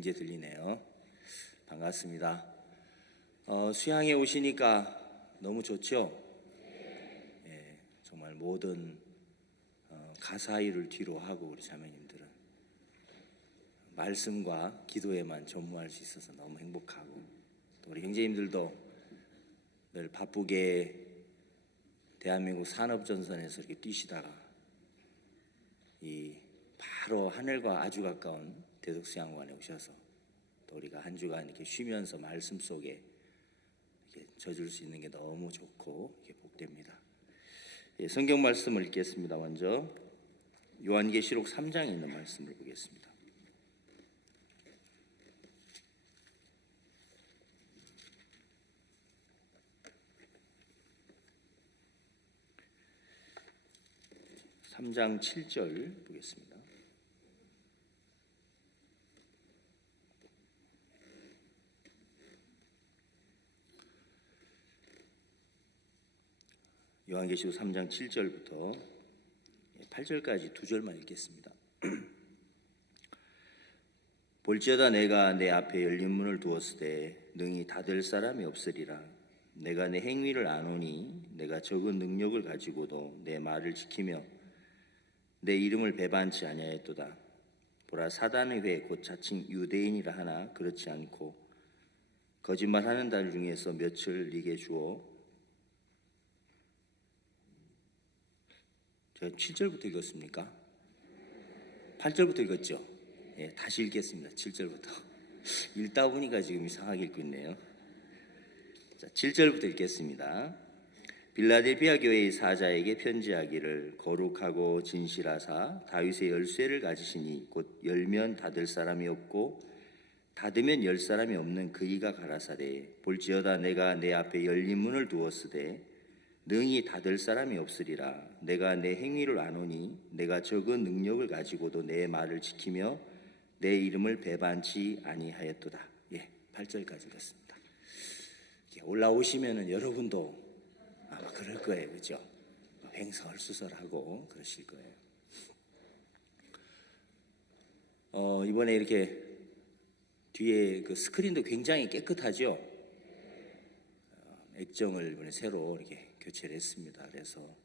이제 들리네요. 반갑습니다. 수양에 오시니까 너무 좋죠? 예, 정말 모든 가사 일을 뒤로 하고 우리 자매님들은 말씀과 기도에만 전무할 수 있어서 너무 행복하고, 또 우리 형제님들도 늘 바쁘게 대한민국 산업전선에서 이렇게 뛰시다가 이 바로 하늘과 아주 가까운 대덕수양관에 오셔서 또 우리가 한 주간 이렇게 쉬면서 말씀 속에 이렇게 젖을 수 있는 게 너무 좋고 이렇게 복됩니다. 예, 성경 말씀을 읽겠습니다. 먼저 요한계시록 3장에 있는 말씀을 보겠습니다. 삼 장 7절 보겠습니다. 요한계시록 3장 7절부터 8절까지 두 절만 읽겠습니다. 볼지어다 내가 내 앞에 열린 문을 두었으되 능히 닫을 사람이 없으리라. 내가 내 행위를 아노니 내가 적은 능력을 가지고도 내 말을 지키며 내 이름을 배반치 아니하였도다. 보라, 사단의 회 곧 자칭 유대인이라 하나 그렇지 않고 거짓말하는 달 중에서 며칠 네게 주어. 제가 7절부터 읽었습니까? 8절부터 읽었죠? 예, 다시 읽겠습니다. 7절부터. 읽다 보니까 지금 이상하게 읽고 있네요. 자, 7절부터 읽겠습니다. 빌라델피아 교회의 사자에게 편지하기를, 거룩하고 진실하사 다윗의 열쇠를 가지시니 곧 열면 닫을 사람이 없고 닫으면 열 사람이 없는 그이가 가라사대, 볼지어다 내가 내 앞에 열린 문을 두었으되 능히 닫을 사람이 없으리라. 내가 내 행위를 아노니 내가 적은 능력을 가지고도 내 말을 지키며 내 이름을 배반치 아니하였도다. 예, 8절까지 읽었습니다. 올라오시면은 여러분도 아마 그럴 거예요, 그렇죠? 횡설수설하고 그러실 거예요. 이번에 이렇게 뒤에 그 스크린도 굉장히 깨끗하죠? 액정을 이번에 새로 이렇게 교체를 했습니다. 그래서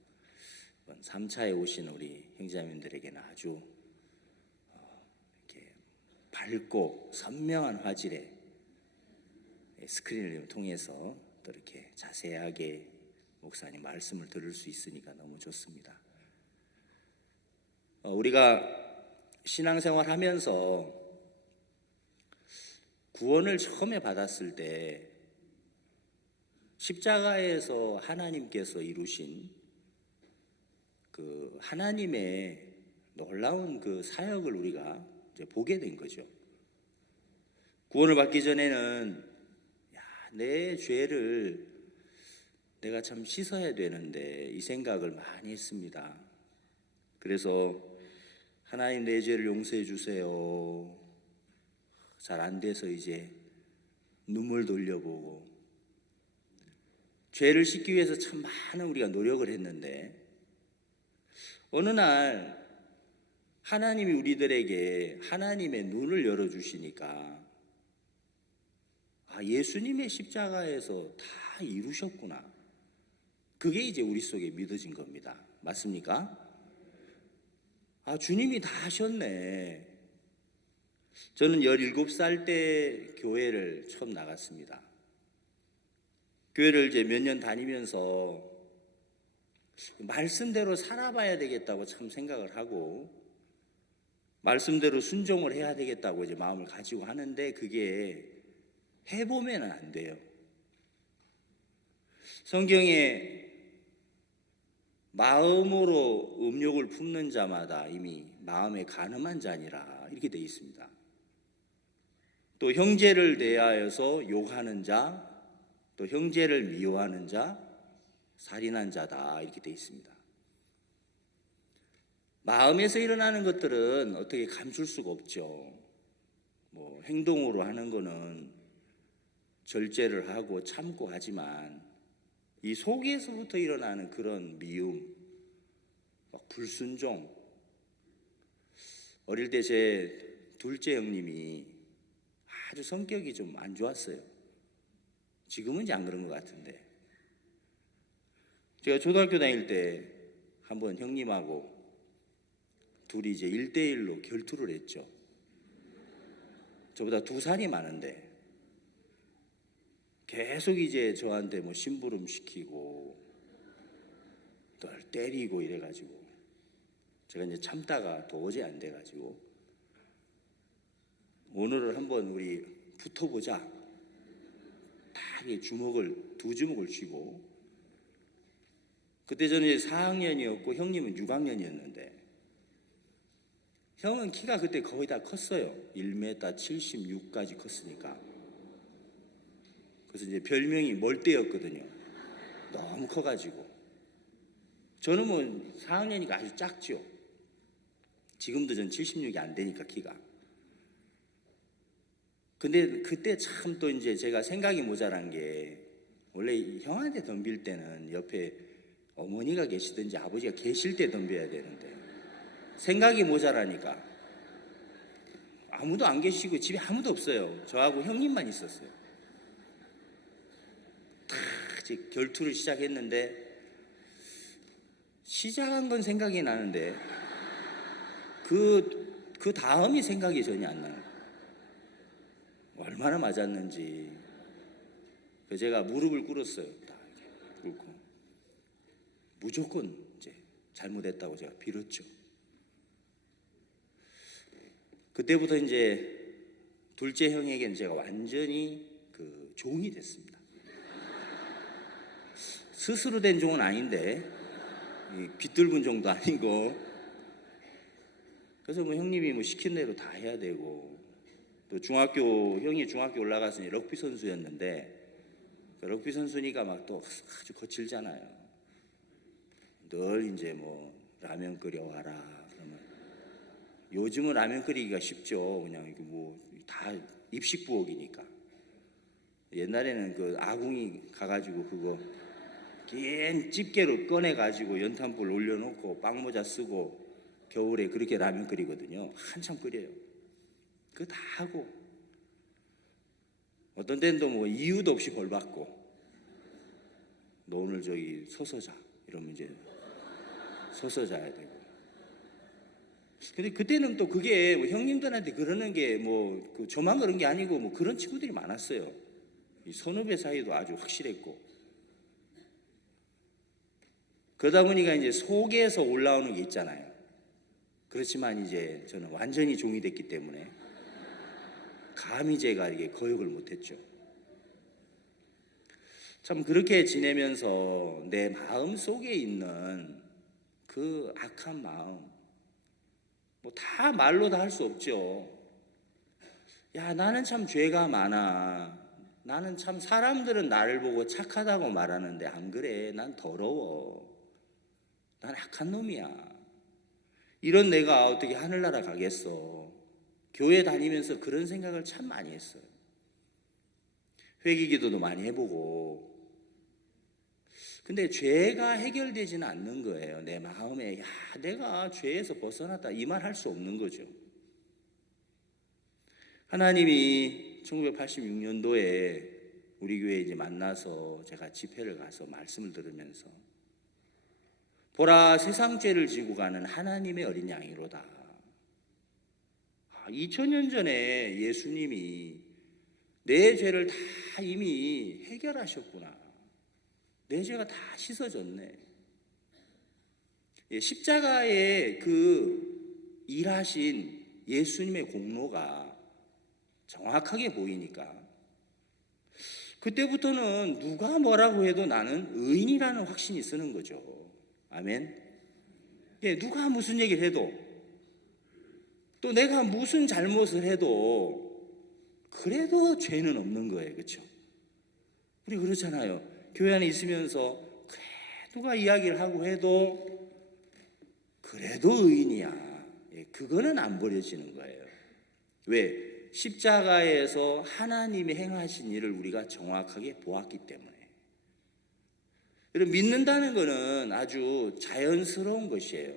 이번 3차에 오신 우리 형제자매들에게는 아주 이렇게 밝고 선명한 화질의 스크린을 통해서 또 이렇게 자세하게 목사님 말씀을 들을 수 있으니까 너무 좋습니다. 우리가 신앙생활 하면서 구원을 처음에 받았을 때 십자가에서 하나님께서 이루신 그 하나님의 놀라운 그 사역을 우리가 이제 보게 된 거죠. 구원을 받기 전에는 내 죄를 내가 참 씻어야 되는데 이 생각을 많이 했습니다. 그래서 하나님 내 죄를 용서해 주세요. 잘 안 돼서 이제 눈물 돌려보고 죄를 씻기 위해서 참 많은 우리가 노력을 했는데 어느 날 하나님이 우리들에게 하나님의 눈을 열어주시니까 예수님의 십자가에서 다 이루셨구나. 그게 이제 우리 속에 믿어진 겁니다. 맞습니까? 주님이 다 하셨네. 저는 17살 때 교회를 처음 나갔습니다. 교회를 이제 몇 년 다니면서 말씀대로 살아봐야 되겠다고 참 생각을 하고 말씀대로 순종을 해야 되겠다고 이제 마음을 가지고 하는데 그게 해보면 안 돼요. 성경에 마음으로 음욕을 품는 자마다 이미 마음에 간음한 자니라 이렇게 되어 있습니다. 또 형제를 대하여서 욕하는 자, 또 형제를 미워하는 자, 살인한 자다 이렇게 되어 있습니다. 마음에서 일어나는 것들은 어떻게 감출 수가 없죠. 행동으로 하는 거는 절제를 하고 참고 하지만 이 속에서부터 일어나는 그런 미움, 불순종. 어릴 때 제 둘째 형님이 아주 성격이 좀 안 좋았어요. 지금은 이제 안 그런 것 같은데. 제가 초등학교 다닐 때 한번 형님하고 둘이 이제 1대1로 결투를 했죠. 저보다 2살이 많은데 계속 이제 저한테 뭐 심부름 시키고 또 때리고 이래가지고 제가 이제 참다가 도저히 안 돼가지고 오늘은 한번 우리 붙어보자. 딱 주먹을 2주먹을 쥐고 그때 저는 이제 4학년이었고 형님은 6학년이었는데 형은 키가 그때 거의 다 컸어요. 1m 76까지 컸으니까. 그래서 이제 별명이 멀대였거든요. 너무 커가지고. 저는 뭐 4학년이니까 아주 작죠. 지금도 전 76이 안 되니까 키가. 근데 그때 참 또 이제 제가 생각이 모자란 게 원래 형한테 덤빌 때는 옆에 어머니가 계시든지 아버지가 계실 때 덤벼야 되는데 생각이 모자라니까 아무도 안 계시고 집에 아무도 없어요. 저하고 형님만 있었어요. 다 이제 결투를 시작했는데 시작한 건 생각이 나는데 그 다음이 생각이 전혀 안 나요. 얼마나 맞았는지. 제가 무릎을 꿇었어요. 딱 이렇게 꿇고 무조건 이제 잘못했다고 제가 빌었죠. 그때부터 이제 둘째 형에게는 제가 완전히 그 종이 됐습니다. 스스로 된 종은 아닌데 빗들분 종도 아니고. 그래서 뭐 형님이 뭐 시킨 대로 다 해야 되고 또 형이 중학교 올라갔으니 럭비 선수였는데 럭비 선수니까 막 또 아주 거칠잖아요. 늘 이제 뭐 라면 끓여와라 그러면 요즘은 라면 끓이기가 쉽죠. 그냥 이게 뭐 다 입식 부엌이니까. 옛날에는 그 아궁이 가가지고 그거 긴 집게로 꺼내가지고 연탄불 올려놓고 빵모자 쓰고 겨울에 그렇게 라면 끓이거든요. 한참 끓여요. 그거 다 하고 어떤 때는 또 뭐 이유도 없이 벌 받고 너 오늘 저기 서서 자 이러면 이제 서서 자야 되고. 근데 그때는 또 그게 뭐 형님들한테 그러는 게 뭐 그 저만 그런 게 아니고 뭐 그런 친구들이 많았어요. 이 선후배 사이도 아주 확실했고. 그러다 보니까 이제 속에서 올라오는 게 있잖아요. 그렇지만 이제 저는 완전히 종이 됐기 때문에 감히 제가 이게 거역을 못했죠. 참 그렇게 지내면서 내 마음 속에 있는 그 악한 마음, 뭐 다 말로 다 할 수 없죠. 야, 나는 참 죄가 많아. 나는 참 사람들은 나를 보고 착하다고 말하는데 안 그래. 난 더러워. 난 악한 놈이야. 이런 내가 어떻게 하늘나라 가겠어. 교회 다니면서 그런 생각을 참 많이 했어요. 회개기도도 많이 해보고. 근데 죄가 해결되지는 않는 거예요. 내 마음에 야, 내가 죄에서 벗어났다 이 말 할 수 없는 거죠. 하나님이 1986년도에 우리 교회에 이제 만나서 제가 집회를 가서 말씀을 들으면서 보라 세상 죄를 지고 가는 하나님의 어린 양이로다. 2000년 전에 예수님이 내 죄를 다 이미 해결하셨구나. 내 죄가 다 씻어졌네. 십자가에 그 일하신 예수님의 공로가 정확하게 보이니까 그때부터는 누가 뭐라고 해도 나는 의인이라는 확신이 쓰는 거죠. 아멘. 누가 무슨 얘기를 해도 또 내가 무슨 잘못을 해도 그래도 죄는 없는 거예요. 그렇죠? 우리 그렇잖아요. 교회 안에 있으면서 그래 누가 이야기를 하고 해도 그래도 의인이야. 그거는 안 버려지는 거예요. 왜? 십자가에서 하나님이 행하신 일을 우리가 정확하게 보았기 때문에. 여러분, 믿는다는 것은 아주 자연스러운 것이에요.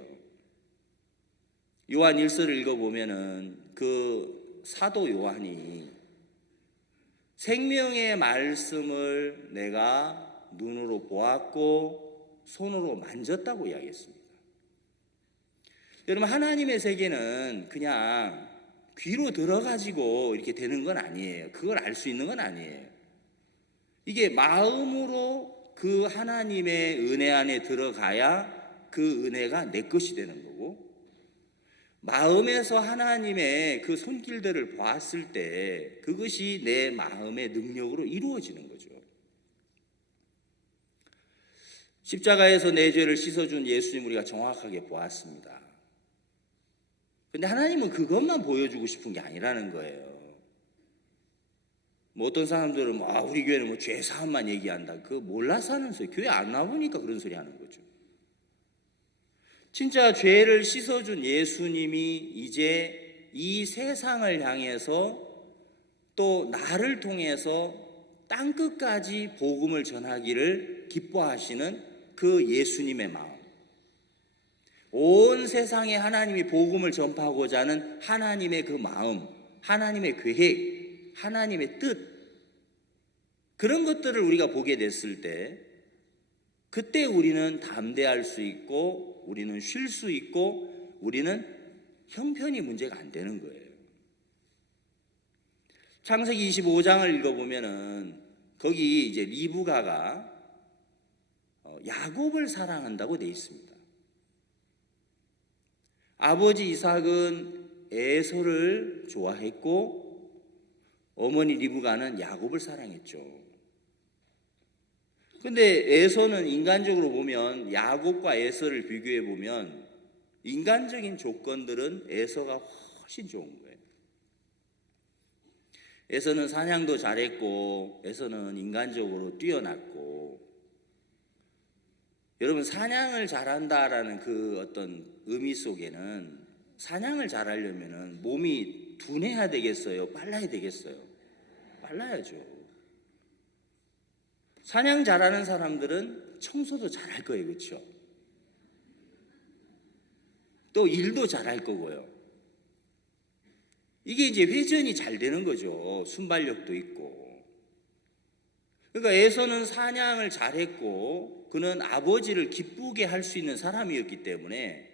요한 1서를 읽어보면은 그 사도 요한이 생명의 말씀을 내가 눈으로 보았고 손으로 만졌다고 이야기했습니다. 여러분, 하나님의 세계는 그냥 귀로 들어가지고 이렇게 되는 건 아니에요. 그걸 알 수 있는 건 아니에요. 이게 마음으로 그 하나님의 은혜 안에 들어가야 그 은혜가 내 것이 되는 거고, 마음에서 하나님의 그 손길들을 보았을 때 그것이 내 마음의 능력으로 이루어지는 거죠. 십자가에서 내 죄를 씻어준 예수님 우리가 정확하게 보았습니다. 근데 하나님은 그것만 보여주고 싶은 게 아니라는 거예요. 뭐 어떤 사람들은 우리 교회는 뭐 죄 사함만 얘기한다. 그거 몰라서 하는 소리. 교회 안 나오니까 그런 소리 하는 거죠. 진짜 죄를 씻어준 예수님이 이제 이 세상을 향해서 또 나를 통해서 땅끝까지 복음을 전하기를 기뻐하시는 그 예수님의 마음, 온 세상에 하나님이 복음을 전파하고자 하는 하나님의 그 마음, 하나님의 계획, 하나님의 뜻, 그런 것들을 우리가 보게 됐을 때 그때 우리는 담대할 수 있고 우리는 쉴 수 있고 우리는 형편이 문제가 안 되는 거예요. 창세기 25장을 읽어보면은 거기 이제 리브가가 야곱을 사랑한다고 되어 있습니다. 아버지 이삭은 에서를 좋아했고 어머니 리브가는 야곱을 사랑했죠. 근데 에서는 인간적으로 보면 야곱과 에서를 비교해 보면 인간적인 조건들은 에서가 훨씬 좋은 거예요. 에서는 사냥도 잘했고 에서는 인간적으로 뛰어났고, 여러분 사냥을 잘한다라는 그 어떤 의미 속에는 사냥을 잘하려면은 몸이 둔해야 되겠어요? 빨라야 되겠어요? 빨라야죠. 사냥 잘하는 사람들은 청소도 잘할 거예요. 그렇죠? 또 일도 잘할 거고요. 이게 이제 회전이 잘 되는 거죠. 순발력도 있고. 그러니까 에서는 사냥을 잘했고 그는 아버지를 기쁘게 할 수 있는 사람이었기 때문에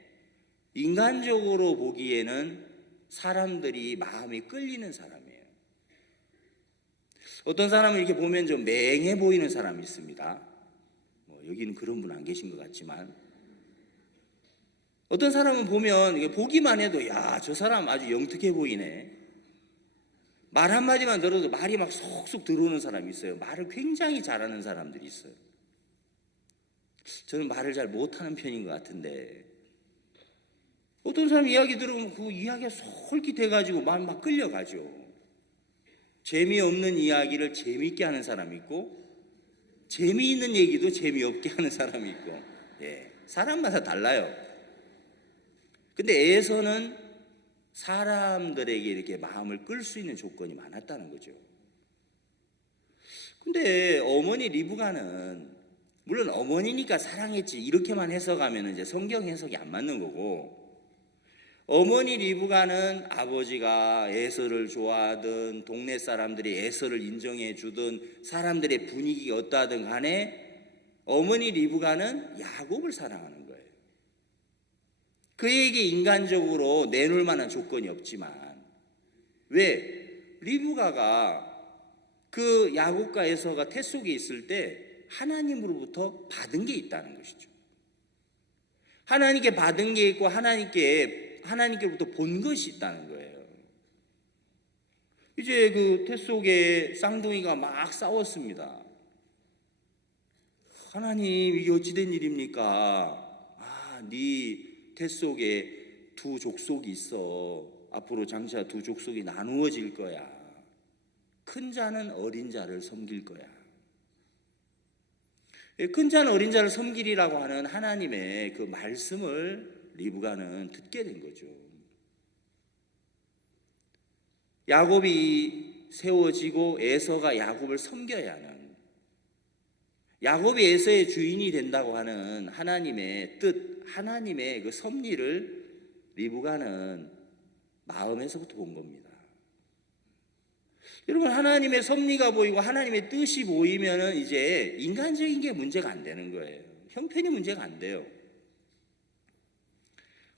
인간적으로 보기에는 사람들이 마음이 끌리는 사람이에요. 어떤 사람은 이렇게 보면 좀 맹해 보이는 사람이 있습니다. 여기는 그런 분 안 계신 것 같지만, 어떤 사람은 보면 보기만 해도 야, 저 사람 아주 영특해 보이네. 말 한마디만 들어도 말이 막 쏙쏙 들어오는 사람이 있어요. 말을 굉장히 잘하는 사람들이 있어요. 저는 말을 잘 못하는 편인 것 같은데, 어떤 사람 이야기 들으면 그 이야기가 솔깃해가지고 마음 막 끌려가죠. 재미없는 이야기를 재미있게 하는 사람이 있고 재미있는 얘기도 재미없게 하는 사람이 있고, 사람마다 달라요. 근데 에서는 사람들에게 이렇게 마음을 끌 수 있는 조건이 많았다는 거죠. 근데 어머니 리브가는 물론 어머니니까 사랑했지 이렇게만 해석하면 이제 성경 해석이 안 맞는 거고, 어머니 리브가는 아버지가 에서를 좋아하든 동네 사람들이 에서를 인정해 주든 사람들의 분위기가 어떠하든 간에 어머니 리브가는 야곱을 사랑하는 거예요. 그에게 인간적으로 내놓을 만한 조건이 없지만, 왜? 리브가가 그 야곱과 에서가 태 속에 있을 때 하나님으로부터 받은 게 있다는 것이죠. 하나님께 받은 게 있고 하나님께로부터 본 것이 있다는 거예요. 이제 그 태 속에 쌍둥이가 막 싸웠습니다. 하나님, 이게 어찌된 일입니까? 네 태 속에 두 족속이 있어. 앞으로 장차 두 족속이 나누어질 거야. 큰 자는 어린 자를 섬길 거야. 큰 자는 어린 자를 섬기리라고 하는 하나님의 그 말씀을 리브가는 듣게 된 거죠. 야곱이 세워지고 에서가 야곱을 섬겨야 하는, 야곱이 에서의 주인이 된다고 하는 하나님의 뜻, 하나님의 그 섭리를 리브가는 마음에서부터 본 겁니다. 여러분, 하나님의 섭리가 보이고 하나님의 뜻이 보이면은 이제 인간적인 게 문제가 안 되는 거예요. 형편이 문제가 안 돼요.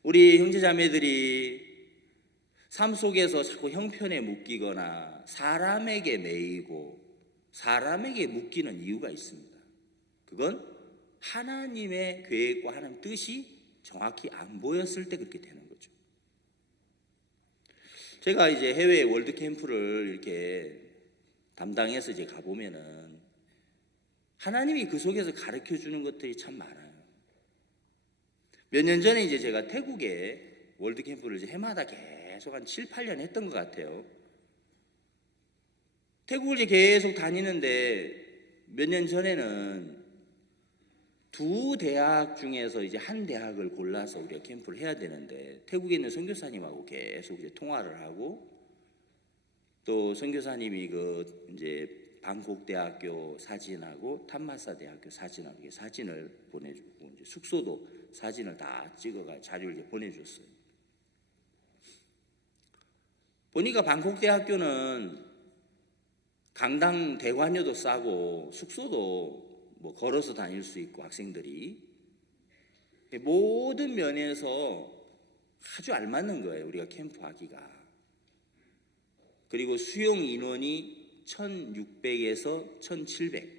우리 형제자매들이 삶 속에서 자꾸 형편에 묶이거나 사람에게 매이고 사람에게 묶이는 이유가 있습니다. 그건 하나님의 계획과 하나님 뜻이 정확히 안 보였을 때 그렇게 되는 거죠. 제가 이제 해외 월드 캠프를 이렇게 담당해서 이제 가보면은 하나님이 그 속에서 가르쳐 주는 것들이 참 많아요. 몇 년 전에 이제 제가 태국에 월드 캠프를 이제 해마다 계속 한 7, 8년 했던 것 같아요. 태국을 이제 계속 다니는데 몇 년 전에는 두 대학 중에서 이제 한 대학을 골라서 우리가 캠프를 해야 되는데 태국에 있는 선교사님하고 계속 이제 통화를 하고 또 선교사님이 그 이제 방콕 대학교 사진하고 탐마사 대학교 사진하고 이렇게 사진을 보내주고 이제 숙소도 사진을 다 찍어가 자료를 이제 보내줬어요. 보니까 방콕 대학교는 강당 대관료도 싸고 숙소도 뭐 걸어서 다닐 수 있고 학생들이 모든 면에서 아주 알맞는 거예요. 우리가 캠프하기가. 그리고 수용 인원이 1,600에서 1,700.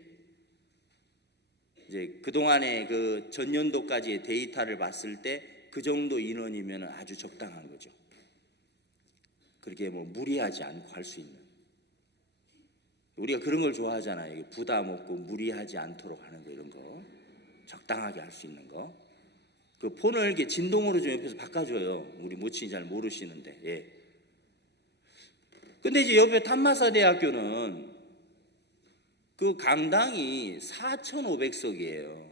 이제 그동안의 그 전년도까지의 데이터를 봤을 때 그 정도 인원이면 아주 적당한 거죠. 그렇게 뭐 무리하지 않고 할 수 있는. 우리가 그런 걸 좋아하잖아요. 부담 없고 무리하지 않도록 하는 거, 이런 거. 적당하게 할 수 있는 거. 그 폰을 이렇게 진동으로 좀 옆에서 바꿔줘요. 우리 모친이 잘 모르시는데. 예. 근데 이제 옆에 탐마사 대학교는 그 강당이 4,500석이에요.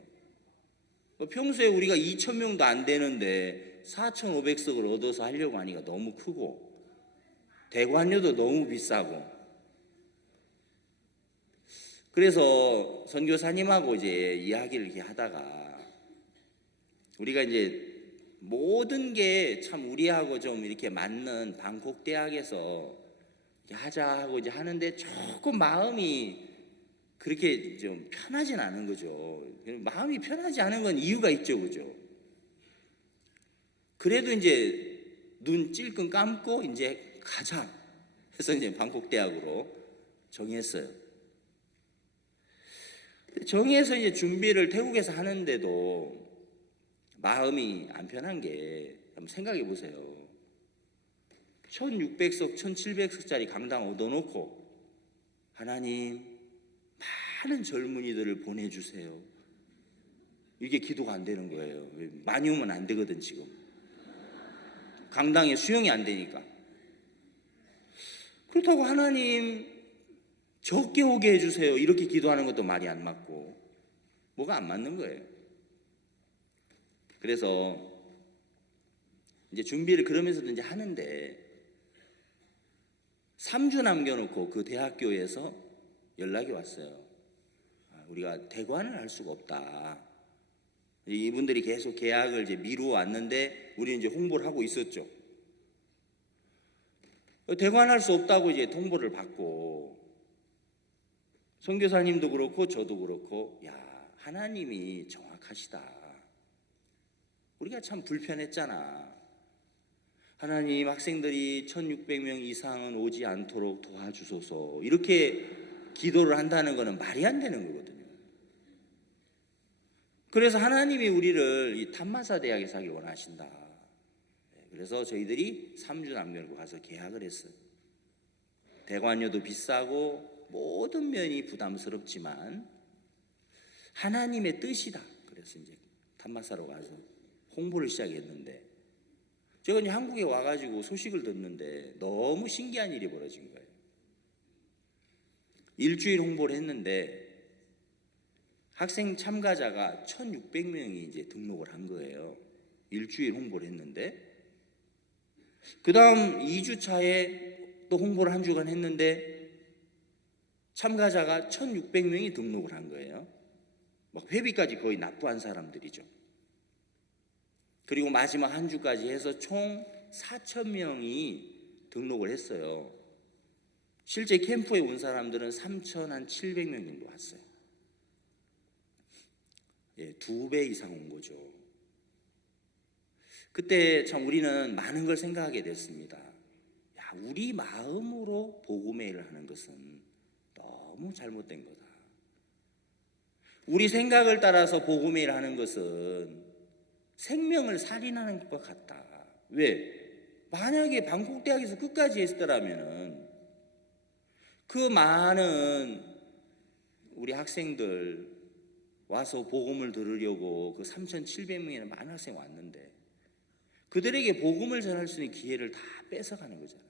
평소에 우리가 2,000명도 안 되는데 4,500석을 얻어서 하려고 하니까 너무 크고 대관료도 너무 비싸고. 그래서 선교사님하고 이제 이야기를 이렇게 하다가 우리가 이제 모든 게 참 우리하고 좀 이렇게 맞는 방콕 대학에서 하자 하고 이제 하는데 조금 마음이 그렇게 좀 편하진 않은 거죠. 마음이 편하지 않은 건 이유가 있죠, 그죠? 그래도 이제 눈 찔끔 감고 이제 가자 해서 이제 방콕 대학으로 정했어요. 정해서 이제 준비를 태국에서 하는데도 마음이 안 편한 게, 한번 생각해 보세요. 1,600석, 1,700석짜리 강당 얻어놓고 하나님 많은 젊은이들을 보내주세요. 이게 기도가 안 되는 거예요. 많이 오면 안 되거든 지금. 강당에 수용이 안 되니까. 그렇다고 하나님 적게 오게 해주세요. 이렇게 기도하는 것도 말이 안 맞고 뭐가 안 맞는 거예요. 그래서 이제 준비를 그러면서도 이제 하는데 3주 남겨놓고 그 대학교에서 연락이 왔어요. 우리가 대관을 할 수가 없다. 이분들이 계속 계약을 이제 미루어 왔는데 우리는 이제 홍보를 하고 있었죠. 대관할 수 없다고 이제 통보를 받고 선교사님도 그렇고 저도 그렇고, 야, 하나님이 정확하시다. 우리가 참 불편했잖아. 하나님, 학생들이 1,600명 이상은 오지 않도록 도와주소서. 이렇게 기도를 한다는 것은 말이 안 되는 거거든요. 그래서 하나님이 우리를 이 탐마사 대학에서 하길 원하신다. 그래서 저희들이 3주 남겨놓고 가서 계약을 했어요. 대관료도 비싸고 모든 면이 부담스럽지만 하나님의 뜻이다. 그래서 이제 탐마사로 가서 홍보를 시작했는데, 제가 이제 한국에 와가지고 소식을 듣는데 너무 신기한 일이 벌어진 거예요. 일주일 홍보를 했는데 학생 참가자가 1,600명이 이제 등록을 한 거예요. 일주일 홍보를 했는데, 그 다음 2주 차에 또 홍보를 한 주간 했는데 참가자가 1,600명이 등록을 한 거예요. 막 회비까지 거의 납부한 사람들이죠. 그리고 마지막 한 주까지 해서 총 4,000명이 등록을 했어요. 실제 캠프에 온 사람들은 3,700명 정도 왔어요. 예, 2배 이상 온 거죠. 그때 참 우리는 많은 걸 생각하게 됐습니다. 야, 우리 마음으로 복음의 일을 하는 것은 너무 잘못된 거다. 우리 생각을 따라서 복음의 일을 하는 것은 생명을 살인하는 것과 같다. 왜? 만약에 방콕대학에서 끝까지 했더라면 그 많은 우리 학생들 와서 복음을 들으려고 그 3,700명이나 많은 학생이 왔는데 그들에게 복음을 전할 수 있는 기회를 다 뺏어가는 거잖아요.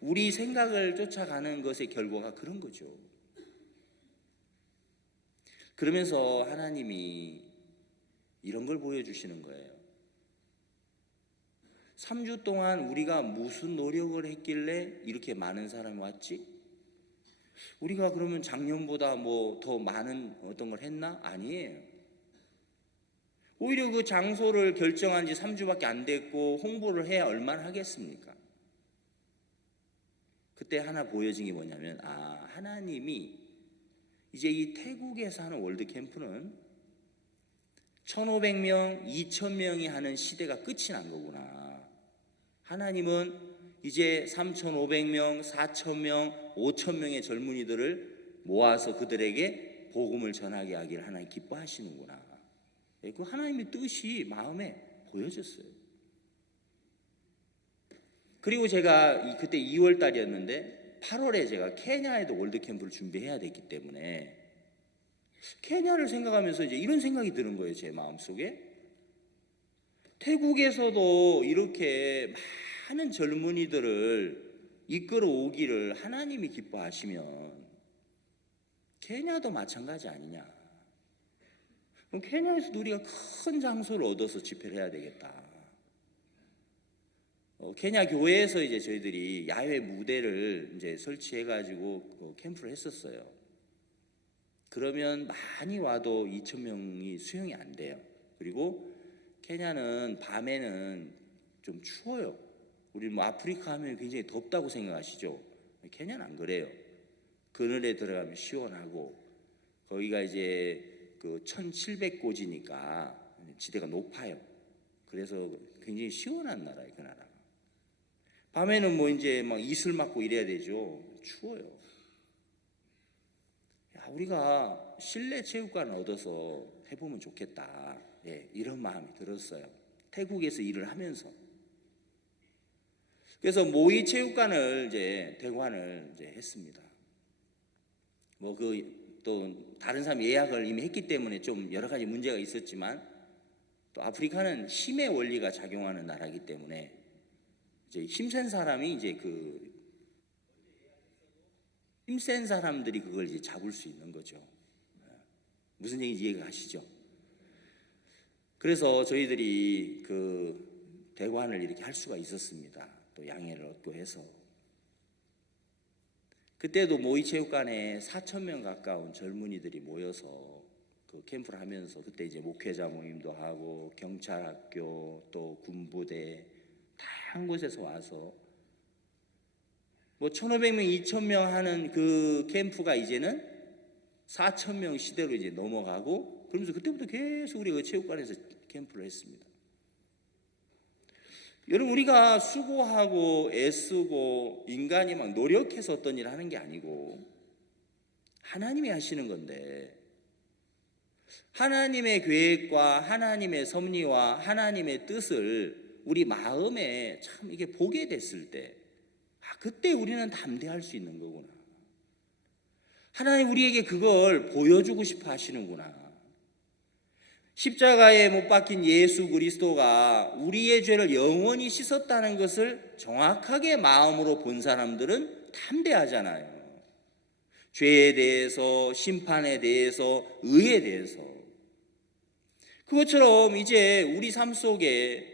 우리 생각을 쫓아가는 것의 결과가 그런 거죠. 그러면서 하나님이 이런 걸 보여주시는 거예요. 3주 동안 우리가 무슨 노력을 했길래 이렇게 많은 사람이 왔지? 우리가 그러면 작년보다 뭐 더 많은 어떤 걸 했나? 아니에요. 오히려 그 장소를 결정한 지 3주밖에 안 됐고 홍보를 해야 얼마나 하겠습니까? 그때 하나 보여진 게 뭐냐면 하나님이 이제 이 태국에서 하는 월드캠프는 1,500명, 2,000명이 하는 시대가 끝이 난 거구나. 하나님은 이제 3,500명, 4,000명, 5,000명의 젊은이들을 모아서 그들에게 복음을 전하게 하기를 하나님 기뻐하시는구나. 그 하나님의 뜻이 마음에 보여졌어요. 그리고 제가 그때 2월 달이었는데 8월에 제가 케냐에도 월드캠프를 준비해야 됐기 때문에 케냐를 생각하면서 이제 이런 생각이 드는 거예요. 제 마음속에 태국에서도 이렇게 많은 젊은이들을 이끌어 오기를 하나님이 기뻐하시면 케냐도 마찬가지 아니냐. 그럼 케냐에서도 우리가 큰 장소를 얻어서 집회를 해야 되겠다. 케냐 교회에서 이제 저희들이 야외 무대를 이제 설치해가지고 캠프를 했었어요. 그러면 많이 와도 2,000명이 수용이 안 돼요. 그리고 케냐는 밤에는 좀 추워요. 우리 뭐 아프리카 하면 굉장히 덥다고 생각하시죠? 케냐는 안 그래요. 그늘에 들어가면 시원하고 거기가 이제 그 1,700고지니까 지대가 높아요. 그래서 굉장히 시원한 나라예요, 그 나라가. 밤에는 뭐 이제 막 이슬 맞고 이래야 되죠. 추워요. 야, 우리가 실내 체육관을 얻어서 해보면 좋겠다. 예, 이런 마음이 들었어요. 태국에서 일을 하면서. 그래서 모의 체육관을 이제 대관을 이제 했습니다. 뭐 또 다른 사람 예약을 이미 했기 때문에 좀 여러 가지 문제가 있었지만 또 아프리카는 힘의 원리가 작용하는 나라이기 때문에 이제 힘센 사람이 이제 힘센 사람들이 그걸 이제 잡을 수 있는 거죠. 무슨 얘기인지 이해가 가시죠? 그래서 저희들이 그 대관을 이렇게 할 수가 있었습니다. 또 양해를 얻고 해서. 그때도 모의체육관에 4,000명 가까운 젊은이들이 모여서 그 캠프를 하면서 그때 이제 목회자 모임도 하고 경찰학교 또 군부대 다양한 곳에서 와서 뭐 1,500명, 2,000명 하는 그 캠프가 이제는 4,000명 시대로 이제 넘어가고 그러면서 그때부터 계속 우리가 그 체육관에서 캠프를 했습니다. 여러분 우리가 수고하고 애쓰고 인간이 막 노력해서 어떤 일을 하는 게 아니고 하나님이 하시는 건데 하나님의 계획과 하나님의 섭리와 하나님의 뜻을 우리 마음에 참 이게 보게 됐을 때 그때 우리는 담대할 수 있는 거구나. 하나님 우리에게 그걸 보여주고 싶어 하시는구나. 십자가에 못 박힌 예수 그리스도가 우리의 죄를 영원히 씻었다는 것을 정확하게 마음으로 본 사람들은 담대하잖아요. 죄에 대해서, 심판에 대해서, 의에 대해서. 그것처럼 이제 우리 삶 속에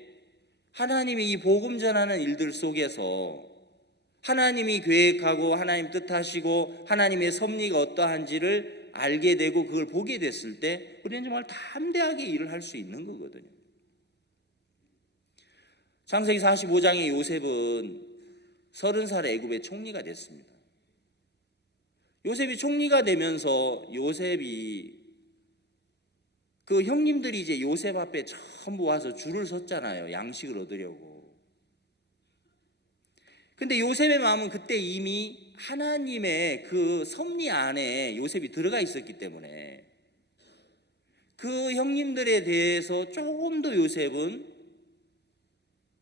하나님이 이 복음 전하는 일들 속에서 하나님이 계획하고 하나님 뜻하시고 하나님의 섭리가 어떠한지를 알게 되고 그걸 보게 됐을 때 우리는 정말 담대하게 일을 할 수 있는 거거든요. 창세기 45장의 요셉은 30살에 애굽의 총리가 됐습니다. 요셉이 총리가 되면서 요셉이 그 형님들이 이제 요셉 앞에 전부 와서 줄을 섰잖아요. 양식을 얻으려고. 근데 요셉의 마음은 그때 이미 하나님의 그 섭리 안에 요셉이 들어가 있었기 때문에 그 형님들에 대해서 조금 더 요셉은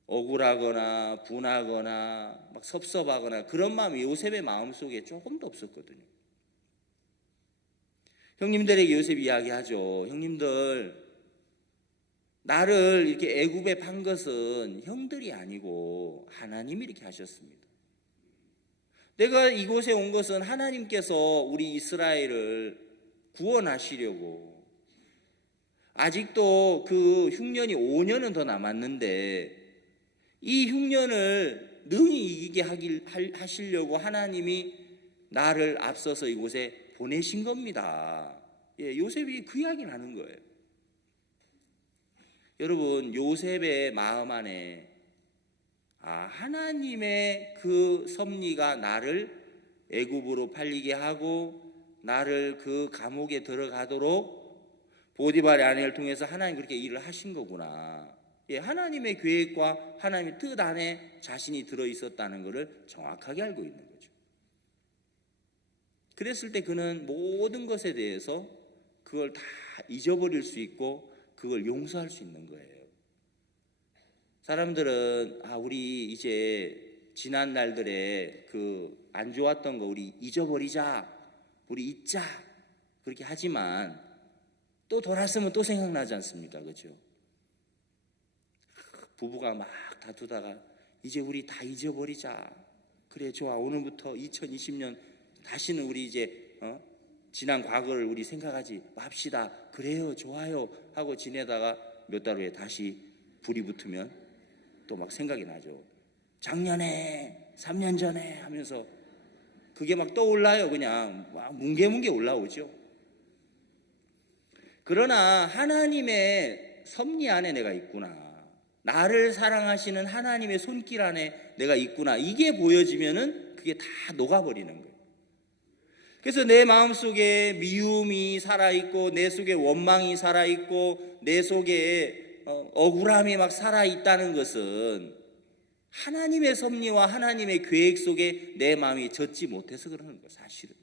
억울하거나 분하거나 막 섭섭하거나 그런 마음이 요셉의 마음속에 조금 더 없었거든요. 형님들에게 요셉이 이야기하죠. 형님들, 나를 이렇게 애굽에 판 것은 형들이 아니고 하나님이 이렇게 하셨습니다. 내가 이곳에 온 것은 하나님께서 우리 이스라엘을 구원하시려고. 아직도 그 흉년이 5년은 더 남았는데 이 흉년을 능히 이기게 하시려고 하나님이 나를 앞서서 이곳에 보내신 겁니다. 요셉이 그 이야기를 하는 거예요. 여러분, 요셉의 마음 안에 하나님의 그 섭리가 나를 애굽으로 팔리게 하고 나를 그 감옥에 들어가도록 보디발의 아내를 통해서 하나님 그렇게 일을 하신 거구나. 하나님의 계획과 하나님의 뜻 안에 자신이 들어있었다는 것을 정확하게 알고 있는 거죠. 그랬을 때 그는 모든 것에 대해서 그걸 다 잊어버릴 수 있고 그걸 용서할 수 있는 거예요. 사람들은 우리 이제 지난 날들에 그 안 좋았던 거 우리 잊어버리자, 우리 잊자 그렇게 하지만 또 돌아서면 또 생각나지 않습니까? 그렇죠? 부부가 막 다투다가 이제 우리 다 잊어버리자. 그래 좋아, 오늘부터 2020년 다시는 우리 이제 지난 과거를 우리 생각하지 맙시다. 그래요, 좋아요 하고 지내다가 몇 달 후에 다시 불이 붙으면 또 막 생각이 나죠. 작년에 3년 전에 하면서 그게 막 떠올라요. 그냥 막 뭉게뭉게 올라오죠. 그러나 하나님의 섭리 안에 내가 있구나, 나를 사랑하시는 하나님의 손길 안에 내가 있구나, 이게 보여지면은 그게 다 녹아버리는 거예요. 그래서 내 마음속에 미움이 살아있고 내 속에 원망이 살아있고 내 속에 억울함이 막 살아있다는 것은 하나님의 섭리와 하나님의 계획 속에 내 마음이 젖지 못해서 그러는 거예요. 사실은요.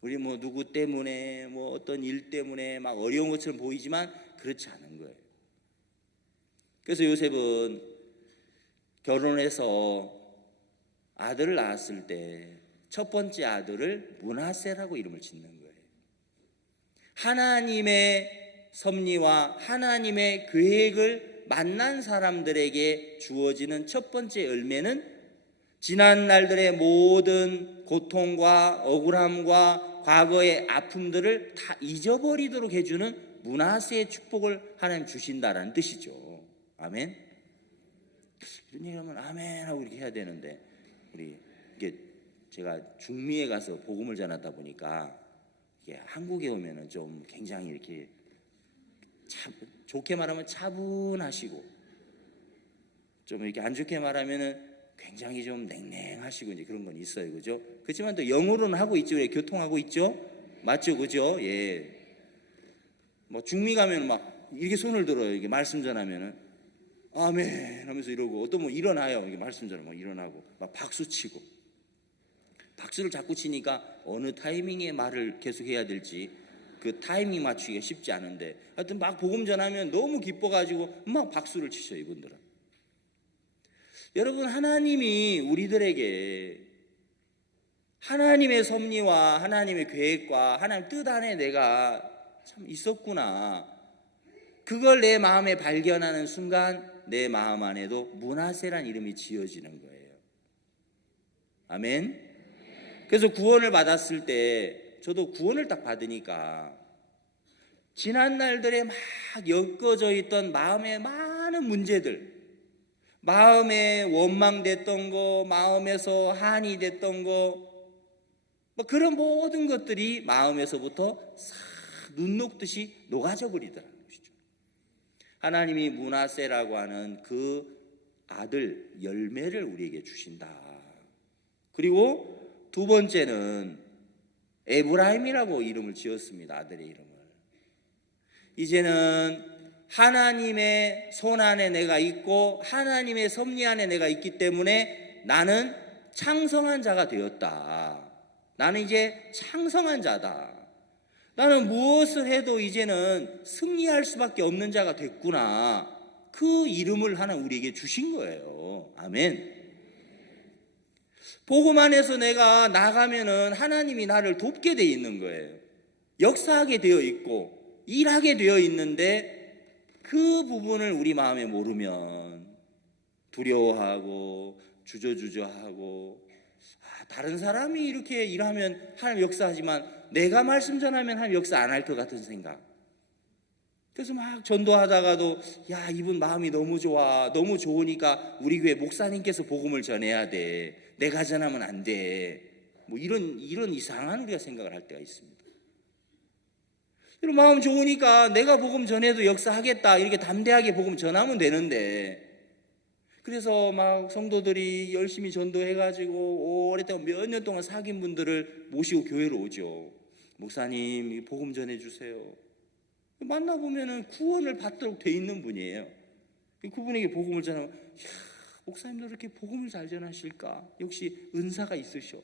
우리 뭐 누구 때문에 뭐 어떤 일 때문에 막 어려운 것처럼 보이지만 그렇지 않은 거예요. 그래서 요셉은 결혼해서 아들을 낳았을 때 첫 번째 아들을 므낫세라고 이름을 짓는 거예요. 하나님의 섭리와 하나님의 계획을 만난 사람들에게 주어지는 첫 번째 열매는 지난 날들의 모든 고통과 억울함과 과거의 아픔들을 다 잊어버리도록 해주는 므낫세의 축복을 하나님 주신다라는 뜻이죠. 아멘. 이런 얘기하면 아멘 하고 이렇게 해야 되는데 우리 이게 제가 중미에 가서 복음을 전하다 보니까 이게 한국에 오면은 좀 굉장히 이렇게 좋게 말하면 차분하시고 좀 이렇게 안 좋게 말하면은 굉장히 좀 냉랭하시고 이제 그런 건 있어요, 그죠? 그렇지만 또 영어로는 하고 있죠, 우리 교통하고 있죠, 맞죠, 그죠? 예. 뭐 중미 가면 막 이렇게 손을 들어요, 이게 말씀 전하면은 아멘 하면서 이러고 어떤 뭐 일어나요, 이게 말씀 전하면 막 일어나고 막 박수 치고. 박수를 자꾸 치니까 어느 타이밍에 말을 계속 해야 될지 그 타이밍 맞추기가 쉽지 않은데 하여튼 막 복음 전하면 너무 기뻐가지고 막 박수를 치셔요, 이분들은. 여러분, 하나님이 우리들에게 하나님의 섭리와 하나님의 계획과 하나님 뜻 안에 내가 참 있었구나, 그걸 내 마음에 발견하는 순간 내 마음 안에도 므낫세란 이름이 지어지는 거예요. 아멘. 그래서 구원을 받았을 때 저도 구원을 딱 받으니까 지난 날들에 막 엮어져 있던 마음의 많은 문제들, 마음에 원망됐던 거, 마음에서 한이 됐던 거, 뭐 그런 모든 것들이 마음에서부터 싹 눈 녹듯이 녹아져 버리더라는 것이죠. 하나님이 므낫세라고 하는 그 아들 열매를 우리에게 주신다. 그리고 두 번째는 에브라임이라고 이름을 지었습니다. 아들의 이름을. 이제는 하나님의 손 안에 내가 있고 하나님의 섭리 안에 내가 있기 때문에 나는 창성한 자가 되었다. 나는 이제 창성한 자다. 나는 무엇을 해도 이제는 승리할 수밖에 없는 자가 됐구나. 그 이름을 하나 우리에게 주신 거예요. 아멘. 복음 안에서 내가 나가면은 하나님이 나를 돕게 돼 있는 거예요. 역사하게 되어 있고 일하게 되어 있는데 그 부분을 우리 마음에 모르면 두려워하고 주저주저하고 다른 사람이 이렇게 일하면 하나님 역사하지만 내가 말씀 전하면 하나님 역사 안 할 것 같은 생각. 그래서 막 전도하다가도 야 이분 마음이 너무 좋아, 너무 좋으니까 우리 교회 목사님께서 복음을 전해야 돼, 내가 전하면 안 돼, 뭐 이런 이상한 우리가 생각을 할 때가 있습니다. 이런 마음 좋으니까 내가 복음 전해도 역사하겠다 이렇게 담대하게 복음 전하면 되는데, 그래서 막 성도들이 열심히 전도해가지고 오랫동안 몇 년 동안 사귄 분들을 모시고 교회로 오죠. 목사님 복음 전해주세요. 만나보면은 구원을 받도록 돼 있는 분이에요. 그분에게 복음을 전하면 야, 목사님도 이렇게 복음을 잘 전하실까? 역시 은사가 있으셔.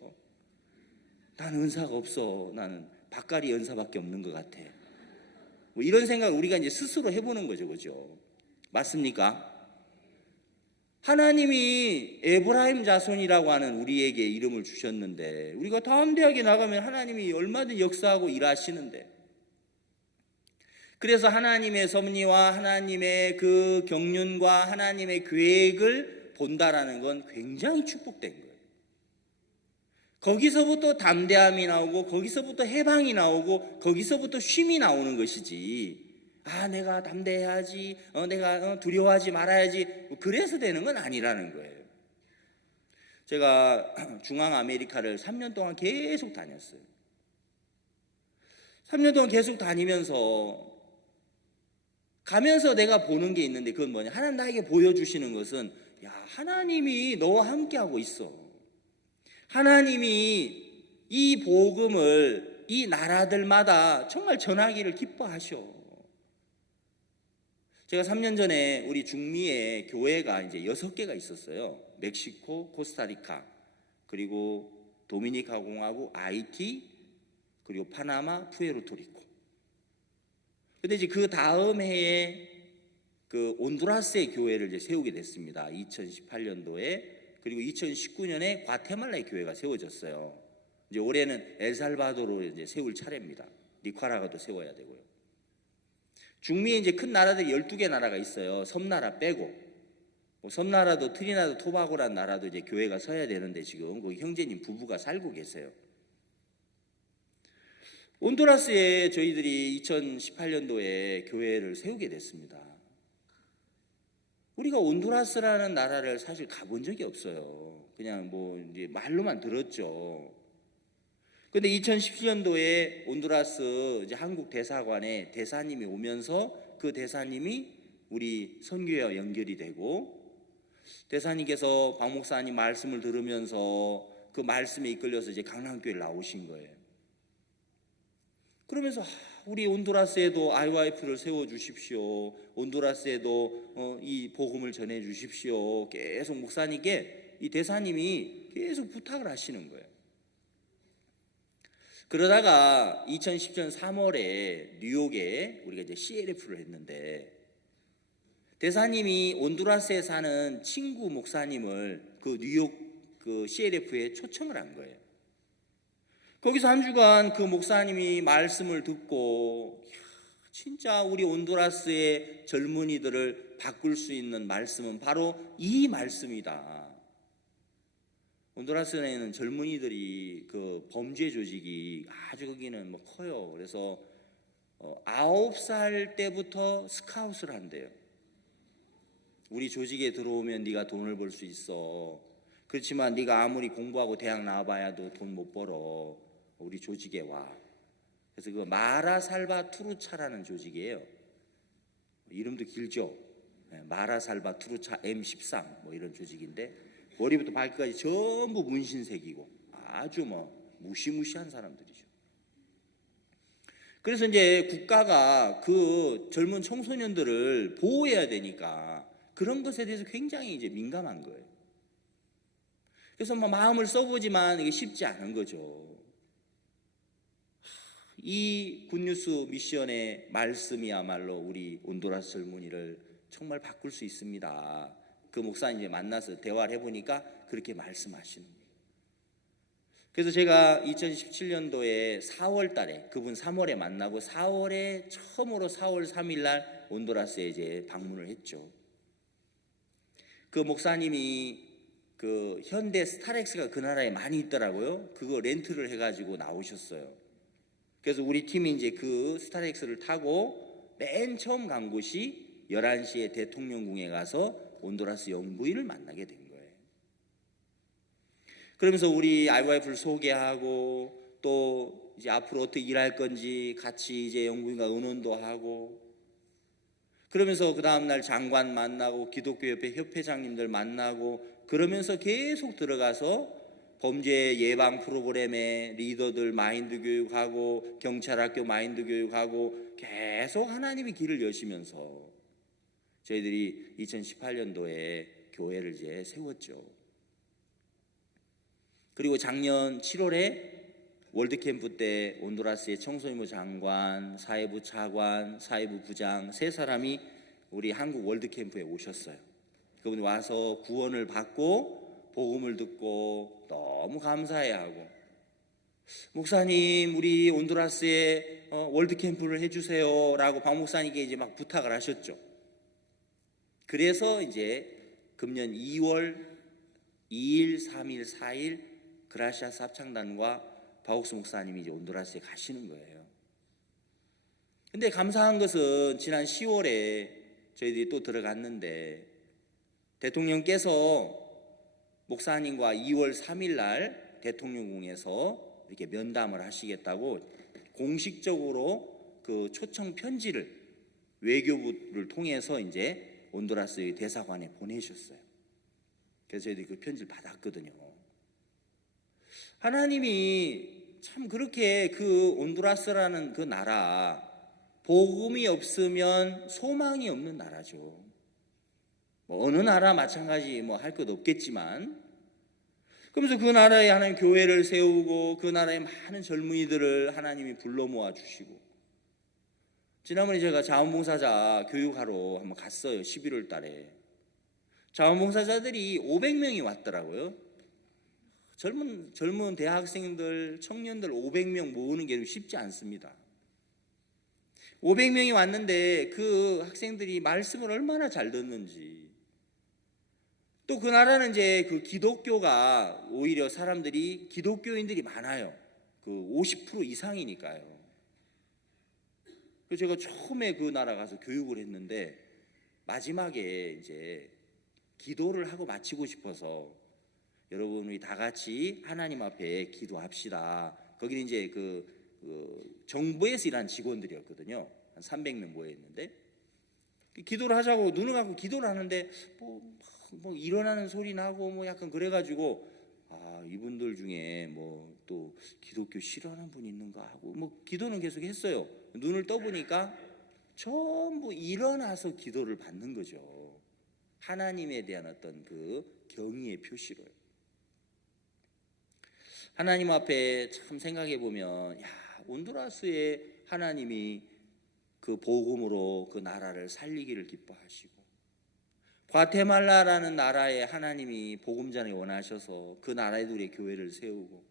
나는 은사가 없어. 나는 박가리 은사밖에 없는 것 같아. 뭐 이런 생각을 우리가 이제 스스로 해보는 거죠, 그죠? 맞습니까? 하나님이 에브라임 자손이라고 하는 우리에게 이름을 주셨는데 우리가 담대하게 나가면 하나님이 얼마든지 역사하고 일하시는데, 그래서 하나님의 섭리와 하나님의 그 경륜과 하나님의 계획을 본다라는 건 굉장히 축복된 거예요. 거기서부터 담대함이 나오고 거기서부터 해방이 나오고 거기서부터 쉼이 나오는 것이지, 내가 담대해야지, 내가 두려워하지 말아야지, 그래서 되는 건 아니라는 거예요. 제가 중앙 아메리카를 3년 동안 계속 다녔어요. 3년 동안 계속 다니면서 가면서 내가 보는 게 있는데, 그건 뭐냐? 하나님 나에게 보여주시는 것은 야, 하나님이 너와 함께하고 있어. 하나님이 이 복음을 이 나라들마다 정말 전하기를 기뻐하셔. 제가 3년 전에 우리 중미에 교회가 이제 6개가 있었어요. 멕시코, 코스타리카, 그리고 도미니카 공화국, 아이티, 그리고 파나마, 푸에르토리코. 근데 이제 그 다음 해에 그 온두라스의 교회를 이제 세우게 됐습니다. 2018년도에. 그리고 2019년에 과테말라의 교회가 세워졌어요. 이제 올해는 엘살바도르로 이제 세울 차례입니다. 니카라과도 세워야 되고요. 중미에 이제 큰 나라들이 12개 나라가 있어요. 섬나라 빼고. 뭐 섬나라도 트리나드 토바고라는 나라도 이제 교회가 서야 되는데 지금 거기 형제님 부부가 살고 계세요. 온두라스에 저희들이 2018년도에 교회를 세우게 됐습니다. 우리가 온두라스라는 나라를 사실 가본 적이 없어요. 그냥 뭐 이제 말로만 들었죠. 근데 2017년도에 온두라스 이제 한국 대사관에 대사님이 오면서 그 대사님이 우리 선교회와 연결이 되고, 대사님께서 박 목사님 말씀을 들으면서 그 말씀에 이끌려서 이제 강남교회를 나오신 거예요. 그러면서 우리 온두라스에도 IYF를 세워주십시오. 온두라스에도 이 복음을 전해주십시오. 계속 목사님께 이 대사님이 계속 부탁을 하시는 거예요. 그러다가 2010년 3월에 뉴욕에 우리가 이제 CLF를 했는데, 대사님이 온두라스에 사는 친구 목사님을 그 뉴욕 그 CLF에 초청을 한 거예요. 거기서 한 주간 그 목사님이 말씀을 듣고 진짜 우리 온두라스의 젊은이들을 바꿀 수 있는 말씀은 바로 이 말씀이다. 온두라스에는 젊은이들이 그 범죄 조직이 아주 거기는 뭐 커요. 그래서 9살 때부터 스카웃을 한대요. 우리 조직에 들어오면 네가 돈을 벌 수 있어. 그렇지만 네가 아무리 공부하고 대학 나와봐야도 돈 못 벌어. 우리 조직에 와. 그래서 그 마라살바투르차라는 조직이에요. 이름도 길죠. 마라살바투르차 M13 뭐 이런 조직인데, 머리부터 발끝까지 전부 문신색이고 아주 뭐 무시무시한 사람들이죠. 그래서 이제 국가가 그 젊은 청소년들을 보호해야 되니까 그런 것에 대해서 굉장히 이제 민감한 거예요. 그래서 뭐 마음을 써보지만 이게 쉽지 않은 거죠. 이 굿뉴스 미션의 말씀이야말로 우리 온두라스 젊은이를 정말 바꿀 수 있습니다. 그 목사님 이제 만나서 대화를 해보니까 그렇게 말씀하시는 거예요. 그래서 제가 2017년도에 4월 달에 그분 3월에 만나고 4월에 처음으로 4월 3일 날 온두라스에 이제 방문을 했죠. 그 목사님이 그 현대 스타렉스가 그 나라에 많이 있더라고요. 그거 렌트를 해가지고 나오셨어요. 그래서 우리 팀이 이제 그 스타렉스를 타고 맨 처음 간 곳이 11시에 대통령궁에 가서 온두라스 영부인을 만나게 된 거예요. 그러면서 우리 아이와이프를 소개하고 또 이제 앞으로 어떻게 일할 건지 같이 이제 영부인과 의논도 하고, 그러면서 그 다음날 장관 만나고 기독교협회 협회장님들 만나고, 그러면서 계속 들어가서 범죄 예방 프로그램에 리더들 마인드 교육하고 경찰학교 마인드 교육하고 계속 하나님의 길을 여시면서 저희들이 2018년도에 교회를 이제 세웠죠. 그리고 작년 7월에 월드캠프 때 온두라스의 청소년부 장관, 사회부 차관, 사회부 부장 세 사람이 우리 한국 월드캠프에 오셨어요. 그분이 와서 구원을 받고 복음을 듣고 너무 감사해하고, 목사님 우리 온두라스에 월드캠프를 해주세요 라고 박 목사님께 이제 막 부탁을 하셨죠. 그래서 이제 금년 2월 2일, 3일, 4일 그라시아스 합창단과 바옥스 목사님이 이제 온두라스에 가시는 거예요. 근데 감사한 것은 지난 10월에 저희들이 또 들어갔는데 대통령께서 목사님과 2월 3일 날 대통령궁에서 이렇게 면담을 하시겠다고 공식적으로 그 초청 편지를 외교부를 통해서 이제 온두라스의 대사관에 보내셨어요. 그래서 저희들이 그 편지를 받았거든요. 하나님이 참 그렇게 그 온두라스라는 그 나라, 복음이 없으면 소망이 없는 나라죠. 뭐 어느 나라 마찬가지 뭐 할 것 없겠지만, 그러면서 그 나라에 하나님 교회를 세우고 그 나라에 많은 젊은이들을 하나님이 불러 모아 주시고, 지난번에 제가 자원봉사자 교육하러 한번 갔어요. 11월 달에 자원봉사자들이 500명이 왔더라고요. 젊은 대학생들, 청년들 500명 모으는 게 쉽지 않습니다. 500명이 왔는데 그 학생들이 말씀을 얼마나 잘 듣는지, 또 그 나라는 이제 그 기독교가 오히려 사람들이 기독교인들이 많아요. 그 50% 이상이니까요. 그래서 제가 처음에 그 나라 가서 교육을 했는데 마지막에 이제 기도를 하고 마치고 싶어서 여러분이 다 같이 하나님 앞에 기도합시다. 거기는 이제 그 정부에서 일하는 직원들이었거든요. 한 300명 모여 있는데 기도를 하자고 눈을 감고 기도를 하는데 뭐 일어나는 소리 나고 뭐 약간 그래가지고 이분들 중에 뭐 또 기독교 싫어하는 분이 있는가 하고 뭐 기도는 계속 했어요. 눈을 떠보니까 전부 일어나서 기도를 받는 거죠. 하나님에 대한 어떤 그 경의의 표시로요. 하나님 앞에 참 생각해 보면, 온두라스의 하나님이 그 복음으로 그 나라를 살리기를 기뻐하시고, 과테말라라는 나라에 하나님이 복음전을 원하셔서 그 나라들의 교회를 세우고,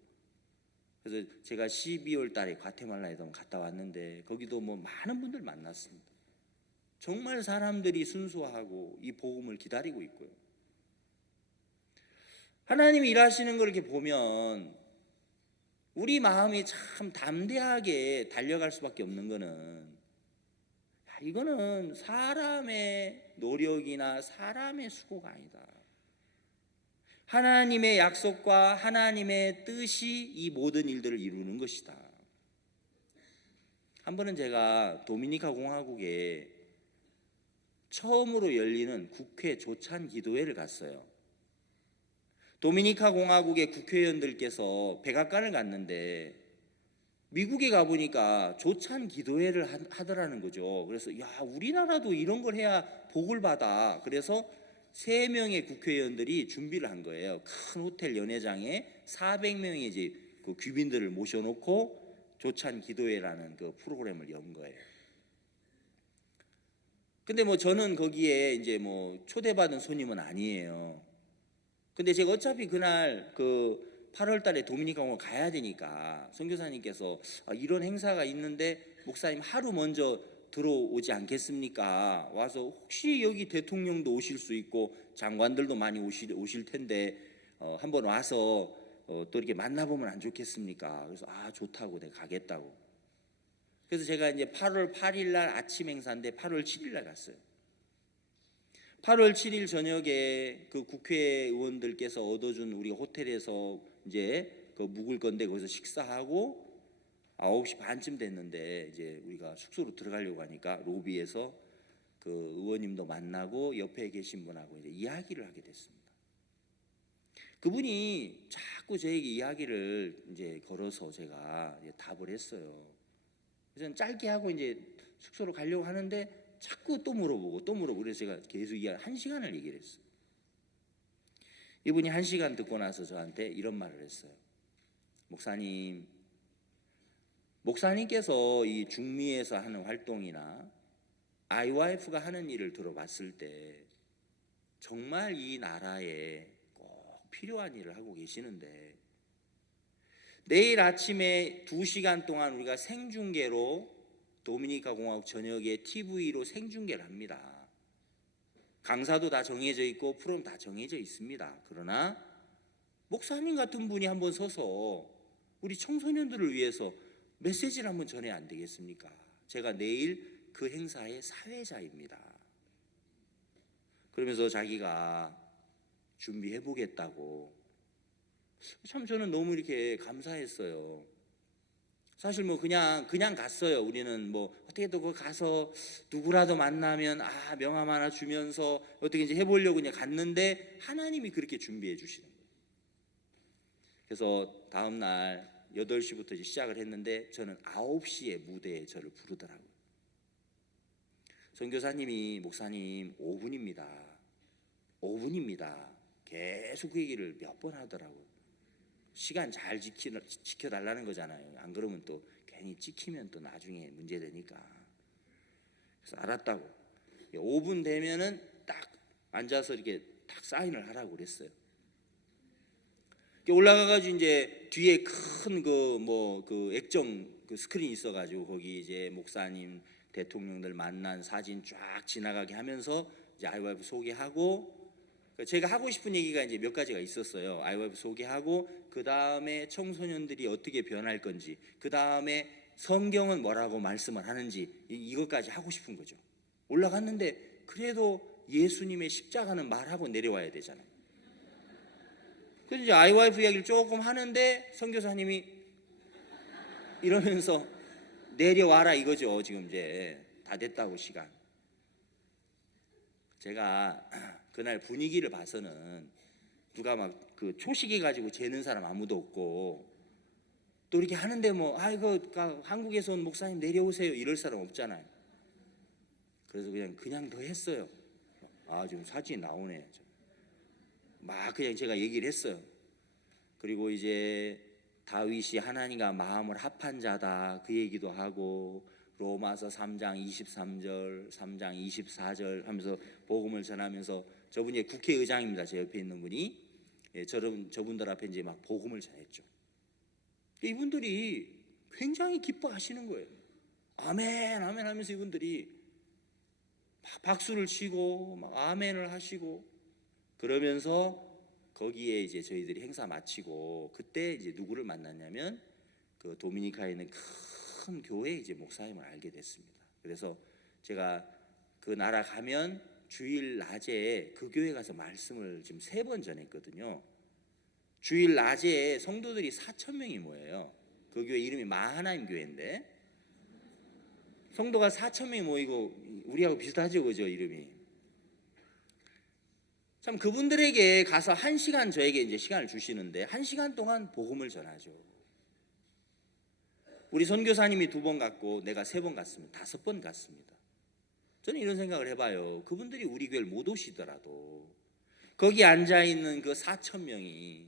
그래서 제가 12월 달에 과테말라에도 갔다 왔는데 거기도 뭐 많은 분들 만났습니다. 정말 사람들이 순수하고 이 복음을 기다리고 있고요. 하나님이 일하시는 걸 이렇게 보면 우리 마음이 참 담대하게 달려갈 수밖에 없는 거는, 이거는 사람의 노력이나 사람의 수고가 아니다. 하나님의 약속과 하나님의 뜻이 이 모든 일들을 이루는 것이다. 한 번은 제가 도미니카 공화국에 처음으로 열리는 국회 조찬 기도회를 갔어요. 도미니카 공화국의 국회의원들께서 백악관을 갔는데 미국에 가보니까 조찬 기도회를 하더라는 거죠. 그래서 야, 우리나라도 이런 걸 해야 복을 받아. 그래서 3명의 국회의원들이 준비를 한 거예요. 큰 호텔 연회장에 400명의 이제 그 귀빈들을 모셔놓고 조찬 기도회라는 그 프로그램을 연 거예요. 근데 뭐 저는 거기에 이제 뭐 초대받은 손님은 아니에요. 근데 제가 어차피 그날 그 8월 달에 도미니카 공화국 가야 되니까 선교사님께서 이런 행사가 있는데 목사님 하루 먼저 들어오지 않겠습니까? 와서 혹시 여기 대통령도 오실 수 있고 장관들도 많이 오실 텐데 한번 와서 또 이렇게 만나보면 안 좋겠습니까? 그래서 좋다고 내가 가겠다고. 그래서 제가 이제 8월 8일 날 아침 행사인데 8월 7일 날 갔어요. 8월 7일 저녁에 그 국회의원들께서 얻어준 우리 호텔에서 이제 그 묵을 건데 거기서 식사하고 9시 반쯤 됐는데 이제 우리가 숙소로 들어가려고 하니까 로비에서 그 의원님도 만나고 옆에 계신 분하고 이제 이야기를 하게 됐습니다. 그분이 자꾸 저에게 이야기를 이제 걸어서 제가 이제 답을 했어요. 그래서 짧게 하고 이제 숙소로 가려고 하는데 자꾸 또 물어보고 그래서 제가 계속 1시간을 얘기를 했어요. 이분이 1시간 듣고 나서 저한테 이런 말을 했어요. 목사님께서 이 중미에서 하는 활동이나 IYF가 하는 일을 들어봤을 때 정말 이 나라에 꼭 필요한 일을 하고 계시는데 내일 아침에 2시간 동안 우리가 생중계로 도미니카 공화국 전역에 TV로 생중계를 합니다. 강사도 다 정해져 있고 프로그램 다 정해져 있습니다. 그러나 목사님 같은 분이 한번 서서 우리 청소년들을 위해서 메시지를 한번 전해야 안 되겠습니까? 제가 내일 그 행사의 사회자입니다. 그러면서 자기가 준비해 보겠다고. 참 저는 너무 이렇게 감사했어요. 사실 뭐 그냥 갔어요. 우리는 뭐 어떻게 또 가서 누구라도 만나면 명함 하나 주면서 어떻게 이제 해보려고 그냥 갔는데 하나님이 그렇게 준비해 주시는 거예요. 그래서 다음 날 8시부터 이제 시작을 했는데 저는 9시에 무대에 저를 부르더라고요. 선교사님이 목사님 5분입니다. 계속 그 얘기를 몇 번 하더라고요. 시간 잘 지켜달라는 거잖아요. 안 그러면 또 괜히 찍히면 또 나중에 문제되니까. 그래서 알았다고. 5분 되면은 딱 앉아서 이렇게 딱 사인을 하라고 그랬어요. 올라가가지고 이제 뒤에 큰 그 액정 그 스크린 있어가지고 거기 이제 목사님, 대통령들 만난 사진 쫙 지나가게 하면서 이제 IYF 소개하고 제가 하고 싶은 얘기가 이제 몇 가지가 있었어요. IYF 소개하고 그 다음에 청소년들이 어떻게 변할 건지, 그 다음에 성경은 뭐라고 말씀을 하는지 이것까지 하고 싶은 거죠. 올라갔는데 그래도 예수님의 십자가는 말하고 내려와야 되잖아요. 그래서 이제 IYF 이야기를 조금 하는데 선교사님이 이러면서 내려와라 이거죠. 지금 이제 다 됐다고 시간. 제가 그날 분위기를 봐서는 누가 막 그 초시계 가지고 재는 사람 아무도 없고 또 이렇게 하는데 뭐 한국에서 온 목사님 내려오세요 이럴 사람 없잖아요. 그래서 그냥 더 했어요. 지금 사진이 나오네. 막 그냥 제가 얘기를 했어요. 그리고 이제 다윗이 하나님과 마음을 합한 자다 그 얘기도 하고 로마서 3장 23절 3장 24절 하면서 복음을 전하면서 저분이 국회의장입니다. 제 옆에 있는 분이 저분들 앞에 이제 막 복음을 전했죠. 이분들이 굉장히 기뻐하시는 거예요. 아멘 아멘 하면서 이분들이 막 박수를 치고 막 아멘을 하시고 그러면서 거기에 이제 저희들이 행사 마치고 그때 이제 누구를 만났냐면 그 도미니카에 있는 큰 교회 이제 목사님을 알게 됐습니다. 그래서 제가 그 나라 가면 주일 낮에 그 교회 가서 말씀을 지금 3번 전했거든요. 주일 낮에 성도들이 4,000명이 모여요. 그 교회 이름이 마하나임 교회인데 성도가 4,000명이 모이고 우리하고 비슷하죠, 그죠 이름이. 참 그분들에게 가서 1시간 저에게 이제 시간을 주시는데 1시간 동안 복음을 전하죠. 우리 선교사님이 2번 갔고 내가 3번 갔습니다. 5번 갔습니다. 저는 이런 생각을 해봐요. 그분들이 우리 교회를 못 오시더라도 거기 앉아있는 그 4,000명이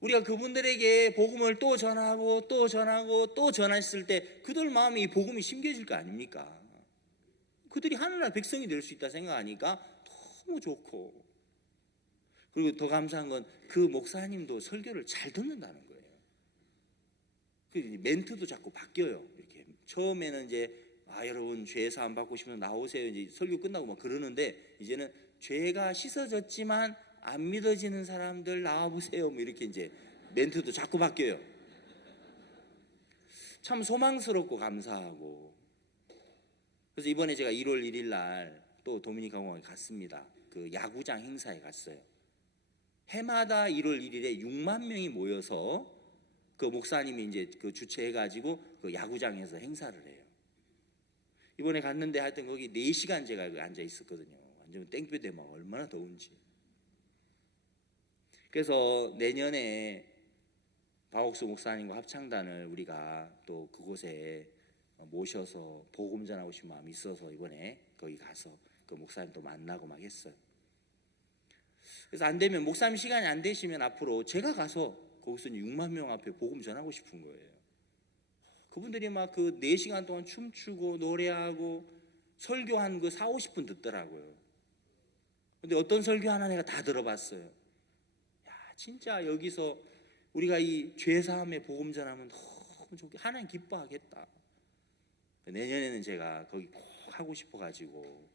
우리가 그분들에게 복음을 또 전하고 또 전하고 또 전했을 때 그들 마음에 이 복음이 심겨질 거 아닙니까? 그들이 하늘나라 백성이 될 수 있다 생각하니까 너무 좋고, 그리고 더 감사한 건 그 목사님도 설교를 잘 듣는다는 거예요. 그 멘트도 자꾸 바뀌어요. 이렇게 처음에는 이제 여러분 죄 사함 받고 싶으면 나오세요. 이제 설교 끝나고 막 그러는데 이제는 죄가 씻어졌지만 안 믿어지는 사람들 나와보세요. 뭐 이렇게 이제 멘트도 자꾸 바뀌어요. 참 소망스럽고 감사하고. 그래서 이번에 제가 1월 1일 날 또 도미니카 공항에 갔습니다. 그 야구장 행사에 갔어요. 해마다 1월 1일에 6만 명이 모여서 그 목사님이 이제 그 주최해가지고 그 야구장에서 행사를 해요. 이번에 갔는데 하여튼 거기 4시간 제가 앉아 있었거든요. 완전 땡볕에 막 얼마나 더운지. 그래서 내년에 박옥수 목사님과 합창단을 우리가 또 그곳에 모셔서 복음 전하고 싶은 마음이 있어서 이번에 거기 가서 그 목사님도 만나고 막 했어요. 그래서 안 되면 목사님 시간이 안 되시면 앞으로 제가 가서 거기서 6만 명 앞에 복음 전하고 싶은 거예요. 그분들이 막 그 4시간 동안 춤추고 노래하고 설교한 그 4, 50분 듣더라고요. 근데 어떤 설교 하나 내가 다 들어봤어요. 야, 진짜 여기서 우리가 이 죄사함의 복음 전하면 너무 좋게 하나님 기뻐하겠다. 내년에는 제가 거기 꼭 하고 싶어가지고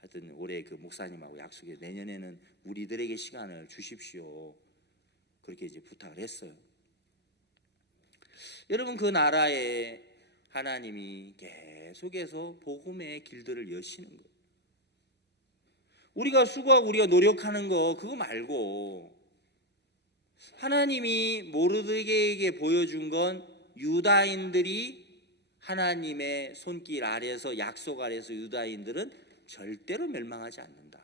하여튼 올해 그 목사님하고 약속해 내년에는 우리들에게 시간을 주십시오. 그렇게 이제 부탁을 했어요. 여러분, 그 나라에 하나님이 계속해서 복음의 길들을 여시는 거예요. 우리가 수고하고 우리가 노력하는 거 그거 말고 하나님이 모르드게에게 보여준 건 유다인들이 하나님의 손길 아래서 약속 아래서 유다인들은 절대로 멸망하지 않는다.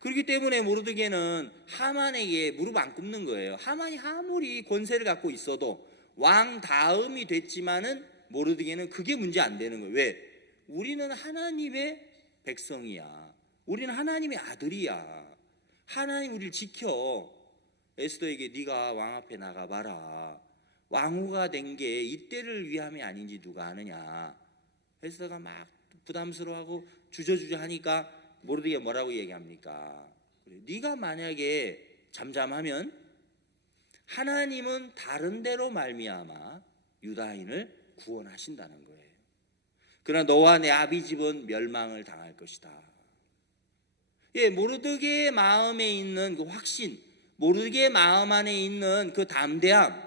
그렇기 때문에 모르드게는 하만에게 무릎 안 꿇는 거예요. 하만이 아무리 권세를 갖고 있어도 왕 다음이 됐지만은 모르드게는 그게 문제 안 되는 거예요. 왜? 우리는 하나님의 백성이야. 우리는 하나님의 아들이야. 하나님 우리를 지켜. 에스더에게 네가 왕 앞에 나가봐라. 왕후가 된 게 이때를 위함이 아닌지 누가 아느냐. 에스더가 막 부담스러워하고 주저주저 하니까 모르드게가 뭐라고 얘기합니까? 네가 만약에 잠잠하면 하나님은 다른 데로 말미암아 유다인을 구원하신다는 거예요. 그러나 너와 내 아비 집은 멸망을 당할 것이다. 예, 모르드게의 마음에 있는 그 확신, 모르드게의 마음 안에 있는 그 담대함,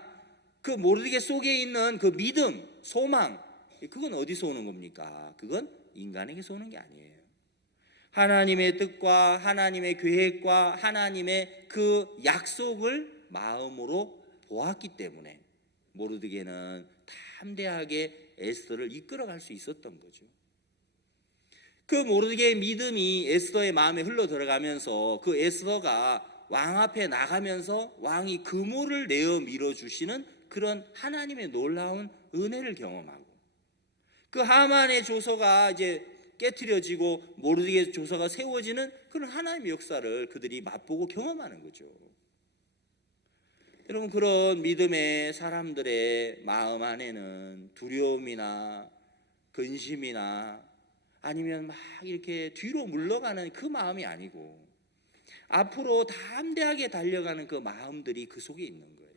그 모르드게 속에 있는 그 믿음, 소망, 그건 어디서 오는 겁니까? 그건 인간에게서 오는 게 아니에요. 하나님의 뜻과 하나님의 계획과 하나님의 그 약속을 마음으로 보았기 때문에 모르드게는 담대하게 에스더를 이끌어갈 수 있었던 거죠. 그 모르드게의 믿음이 에스더의 마음에 흘러 들어가면서 그 에스더가 왕 앞에 나가면서 왕이 그물을 내어 밀어주시는 그런 하나님의 놀라운 은혜를 경험하고, 그 하만의 조서가 이제 깨트려지고 모르드게 조서가 세워지는 그런 하나님의 역사를 그들이 맛보고 경험하는 거죠. 여러분, 그런 믿음의 사람들의 마음 안에는 두려움이나 근심이나 아니면 막 이렇게 뒤로 물러가는 그 마음이 아니고 앞으로 담대하게 달려가는 그 마음들이 그 속에 있는 거예요.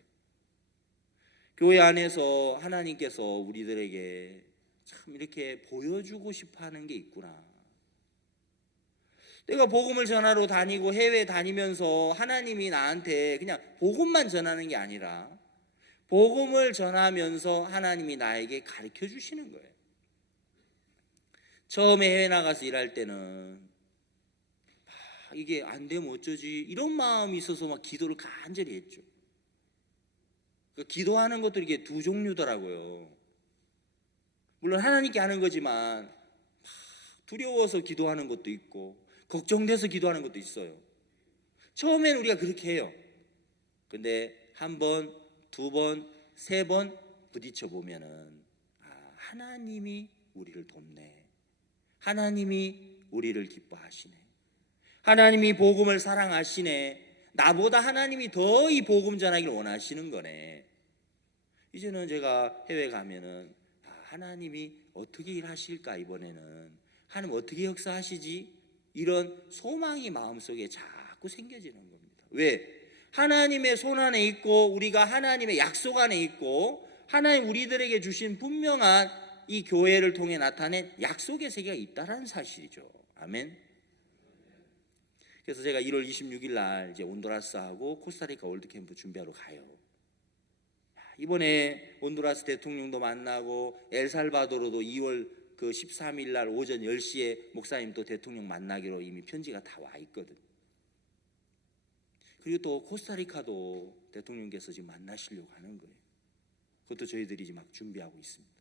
교회 안에서 하나님께서 우리들에게 참 이렇게 보여주고 싶어 하는 게 있구나. 내가 복음을 전하러 다니고 해외 다니면서 하나님이 나한테 그냥 복음만 전하는 게 아니라 복음을 전하면서 하나님이 나에게 가르쳐 주시는 거예요. 처음에 해외 나가서 일할 때는 이게 안 되면 어쩌지 이런 마음이 있어서 막 기도를 간절히 했죠. 기도하는 것도 이게 두 종류더라고요. 물론 하나님께 하는 거지만 두려워서 기도하는 것도 있고 걱정돼서 기도하는 것도 있어요. 처음엔 우리가 그렇게 해요. 근데 한 번, 두 번, 세 번 부딪혀 보면은 하나님이 우리를 돕네. 하나님이 우리를 기뻐하시네. 하나님이 복음을 사랑하시네. 나보다 하나님이 더 이 복음 전하기를 원하시는 거네. 이제는 제가 해외 가면은 하나님이 어떻게 일하실까, 이번에는 하나님 어떻게 역사하시지, 이런 소망이 마음속에 자꾸 생겨지는 겁니다. 왜? 하나님의 손 안에 있고 우리가 하나님의 약속 안에 있고 하나님 우리들에게 주신 분명한 이 교회를 통해 나타낸 약속의 세계가 있다라는 사실이죠. 아멘. 그래서 제가 1월 26일 날 이제 온두라스하고 코스타리카 월드캠프 준비하러 가요. 이번에 온두라스 대통령도 만나고 엘살바도르도 2월 13일 날 오전 10시에 목사님 또 대통령 만나기로 이미 편지가 다 와 있거든. 그리고 또 코스타리카도 대통령께서 지금 만나시려고 하는 거예요. 그것도 저희들이 지금 막 준비하고 있습니다.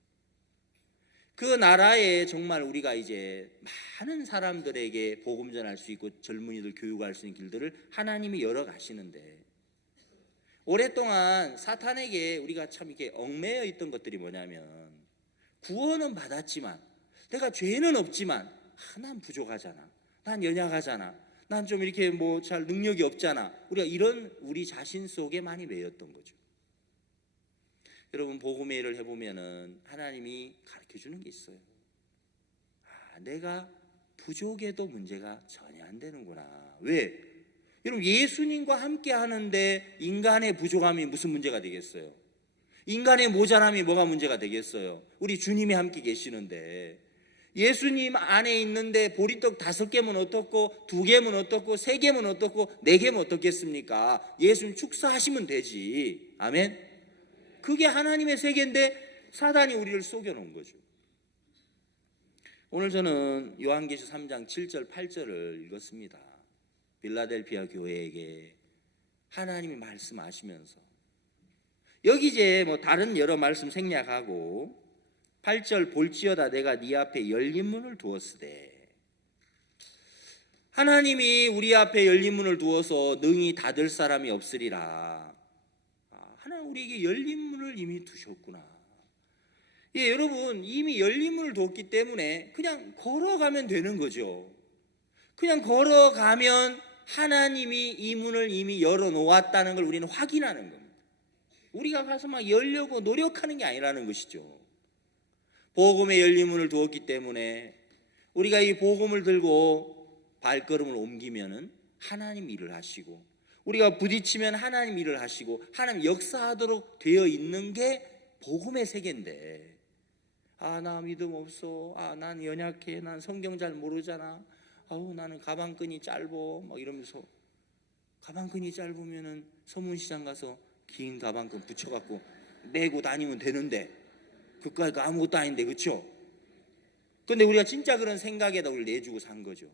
그 나라에 정말 우리가 이제 많은 사람들에게 복음 전할 수 있고 젊은이들 교육할 수 있는 길들을 하나님이 열어 가시는데, 오랫동안 사탄에게 우리가 참 이렇게 얽매여 있던 것들이 뭐냐면, 구원은 받았지만 내가 죄는 없지만 난 부족하잖아, 난 연약하잖아, 난 좀 이렇게 뭐 잘 능력이 없잖아, 우리가 이런 우리 자신 속에 많이 매였던 거죠. 여러분, 복음의 일을 해보면은 하나님이 가르쳐주는 게 있어요. 내가 부족해도 문제가 전혀 안 되는구나. 왜? 여러분, 예수님과 함께 하는데 인간의 부족함이 무슨 문제가 되겠어요? 인간의 모자람이 뭐가 문제가 되겠어요? 우리 주님이 함께 계시는데, 예수님 안에 있는데 보리떡 5개면 어떻고 2개면 어떻고 3개면 어떻고 4개면 어떻겠습니까? 예수님 축사하시면 되지. 아멘. 그게 하나님의 세계인데 사단이 우리를 속여놓은 거죠. 오늘 저는 요한계시록 3장 7절 8절을 읽었습니다. 빌라델피아 교회에게 하나님이 말씀하시면서, 여기 이제 뭐 다른 여러 말씀 생략하고 8절 볼지어다 내가 네 앞에 열린 문을 두었으되, 하나님이 우리 앞에 열린 문을 두어서 능히 닫을 사람이 없으리라. 하나님 우리에게 열린 문을 이미 두셨구나. 예, 여러분, 이미 열린 문을 두었기 때문에 그냥 걸어가면 되는 거죠. 그냥 걸어가면 하나님이 이 문을 이미 열어놓았다는 걸 우리는 확인하는 겁니다. 우리가 가서 막 열려고 노력하는 게 아니라는 것이죠. 복음의 열린 문을 두었기 때문에 우리가 이 복음을 들고 발걸음을 옮기면은 하나님 일을 하시고, 우리가 부딪히면 하나님 일을 하시고 하나님 역사하도록 되어 있는 게 복음의 세계인데, 나 믿음 없어, 난 연약해, 난 성경 잘 모르잖아, 나는 가방끈이 짧어, 막 이러면서, 가방끈이 짧으면은 서문시장 가서 긴 가방끈 붙여갖고 메고 다니면 되는데, 그까이가 아무것도 아닌데, 그렇죠? 근데 우리가 진짜 그런 생각에다 우리를 내주고 산 거죠.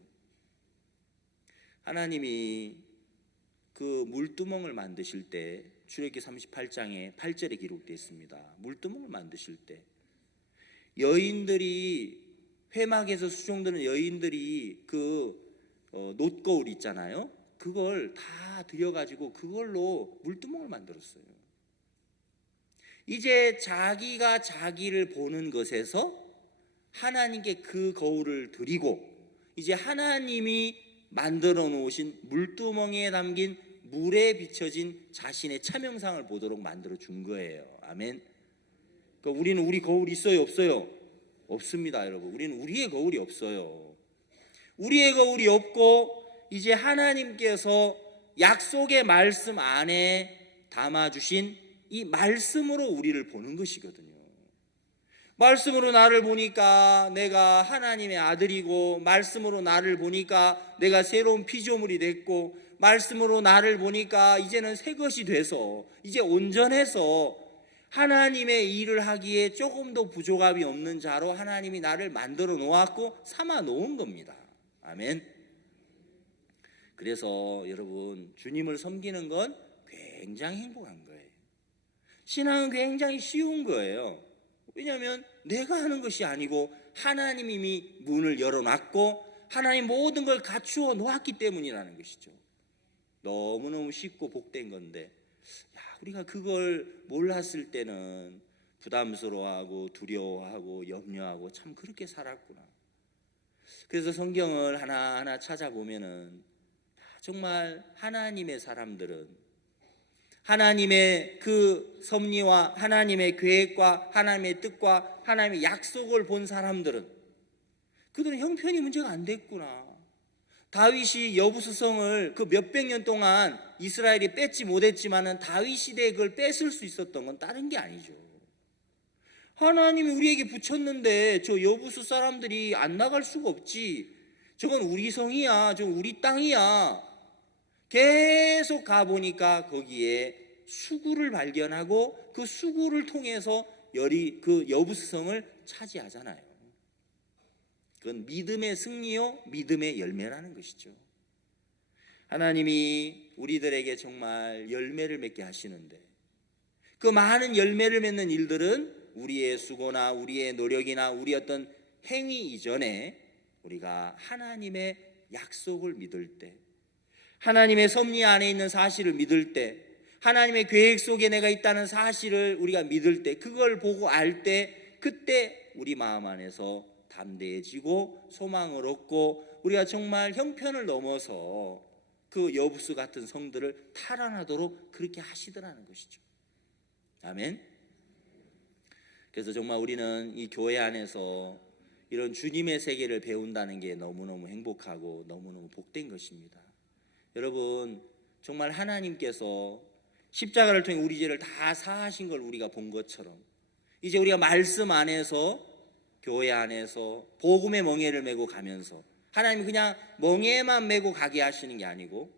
하나님이 그 물두멍을 만드실 때, 출애굽기 38장에 8절에 기록되어 있습니다. 물두멍을 만드실 때 여인들이, 회막에서 수종드는 여인들이 그 놋거울 있잖아요, 그걸 다 들여가지고 그걸로 물두멍을 만들었어요. 이제 자기가 자기를 보는 것에서 하나님께 그 거울을 드리고, 이제 하나님이 만들어 놓으신 물두멍에 담긴 물에 비춰진 자신의 참형상을 보도록 만들어 준 거예요. 아멘. 그러니까 우리는 우리 거울 있어요, 없어요? 없습니다, 여러분. 우리는 우리의 거울이 없어요. 우리의 거울이 없고 이제 하나님께서 약속의 말씀 안에 담아주신 이 말씀으로 우리를 보는 것이거든요. 말씀으로 나를 보니까 내가 하나님의 아들이고, 말씀으로 나를 보니까 내가 새로운 피조물이 됐고, 말씀으로 나를 보니까 이제는 새 것이 돼서 이제 온전해서 하나님의 일을 하기에 조금도 부족함이 없는 자로 하나님이 나를 만들어 놓았고 삼아 놓은 겁니다. 아멘. 그래서 여러분, 주님을 섬기는 건 굉장히 행복한 거예요. 신앙은 굉장히 쉬운 거예요. 왜냐하면 내가 하는 것이 아니고 하나님이 이미 문을 열어놨고 하나님 모든 걸 갖추어 놓았기 때문이라는 것이죠. 너무너무 쉽고 복된 건데, 야, 우리가 그걸 몰랐을 때는 부담스러워하고 두려워하고 염려하고 참 그렇게 살았구나. 그래서 성경을 하나하나 찾아보면은 정말 하나님의 사람들은 하나님의 그 섭리와 하나님의 계획과 하나님의 뜻과 하나님의 약속을 본 사람들은 그들은 형편이 문제가 안 됐구나. 다윗이 여부수성을 그 몇백 년 동안 이스라엘이 뺏지 못했지만은 다윗 시대에 그걸 뺏을 수 있었던 건 다른 게 아니죠. 하나님이 우리에게 붙였는데 저 여부수 사람들이 안 나갈 수가 없지. 저건 우리 성이야. 저건 우리 땅이야. 계속 가보니까 거기에 수구를 발견하고 그 수구를 통해서 그 여부수성을 차지하잖아요. 그건 믿음의 승리요, 믿음의 열매라는 것이죠. 하나님이 우리들에게 정말 열매를 맺게 하시는데 그 많은 열매를 맺는 일들은 우리의 수고나 우리의 노력이나 우리 어떤 행위 이전에 우리가 하나님의 약속을 믿을 때, 하나님의 섭리 안에 있는 사실을 믿을 때, 하나님의 계획 속에 내가 있다는 사실을 우리가 믿을 때, 그걸 보고 알 때, 그때 우리 마음 안에서 담대해지고 소망을 얻고 우리가 정말 형편을 넘어서 그 여부수 같은 성들을 탈환하도록 그렇게 하시더라는 것이죠. 아멘. 그래서 정말 우리는 이 교회 안에서 이런 주님의 세계를 배운다는 게 너무너무 행복하고 너무너무 복된 것입니다. 여러분, 정말 하나님께서 십자가를 통해 우리 죄를 다 사하신 걸 우리가 본 것처럼 이제 우리가 말씀 안에서 교회 안에서 복음의 멍에를 메고 가면서 하나님이 그냥 멍에만 메고 가게 하시는 게 아니고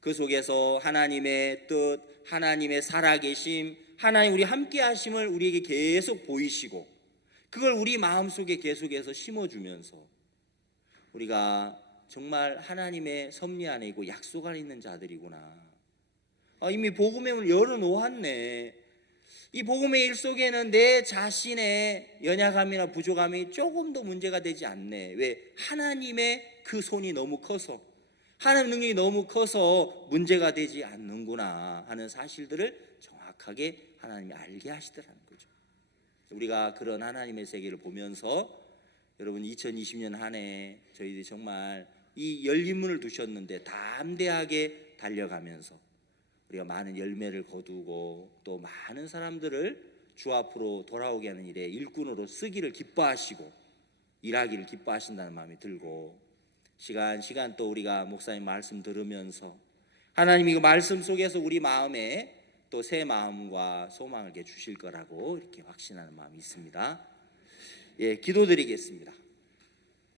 그 속에서 하나님의 뜻, 하나님의 살아계심, 하나님 우리 함께 하심을 우리에게 계속 보이시고 그걸 우리 마음속에 계속해서 심어주면서 우리가 정말 하나님의 섭리 안에 있고 약속 안에 있는 자들이구나. 이미 복음의 문을 열어놓았네. 이 복음의 일 속에는 내 자신의 연약함이나 부족함이 조금도 문제가 되지 않네. 왜? 하나님의 그 손이 너무 커서, 하나님 능력이 너무 커서 문제가 되지 않는구나 하는 사실들을 정확하게 하나님이 알게 하시더라는 거죠. 우리가 그런 하나님의 세계를 보면서 여러분 2020년 한 해 저희들이 정말 이 열린 문을 두셨는데 담대하게 달려가면서 우리가 많은 열매를 거두고 또 많은 사람들을 주 앞으로 돌아오게 하는 일에 일꾼으로 쓰기를 기뻐하시고 일하기를 기뻐하신다는 마음이 들고 시간 또 우리가 목사님 말씀 들으면서 하나님이 그 말씀 속에서 우리 마음에 또 새 마음과 소망을 주실 거라고 이렇게 확신하는 마음이 있습니다. 예, 기도드리겠습니다.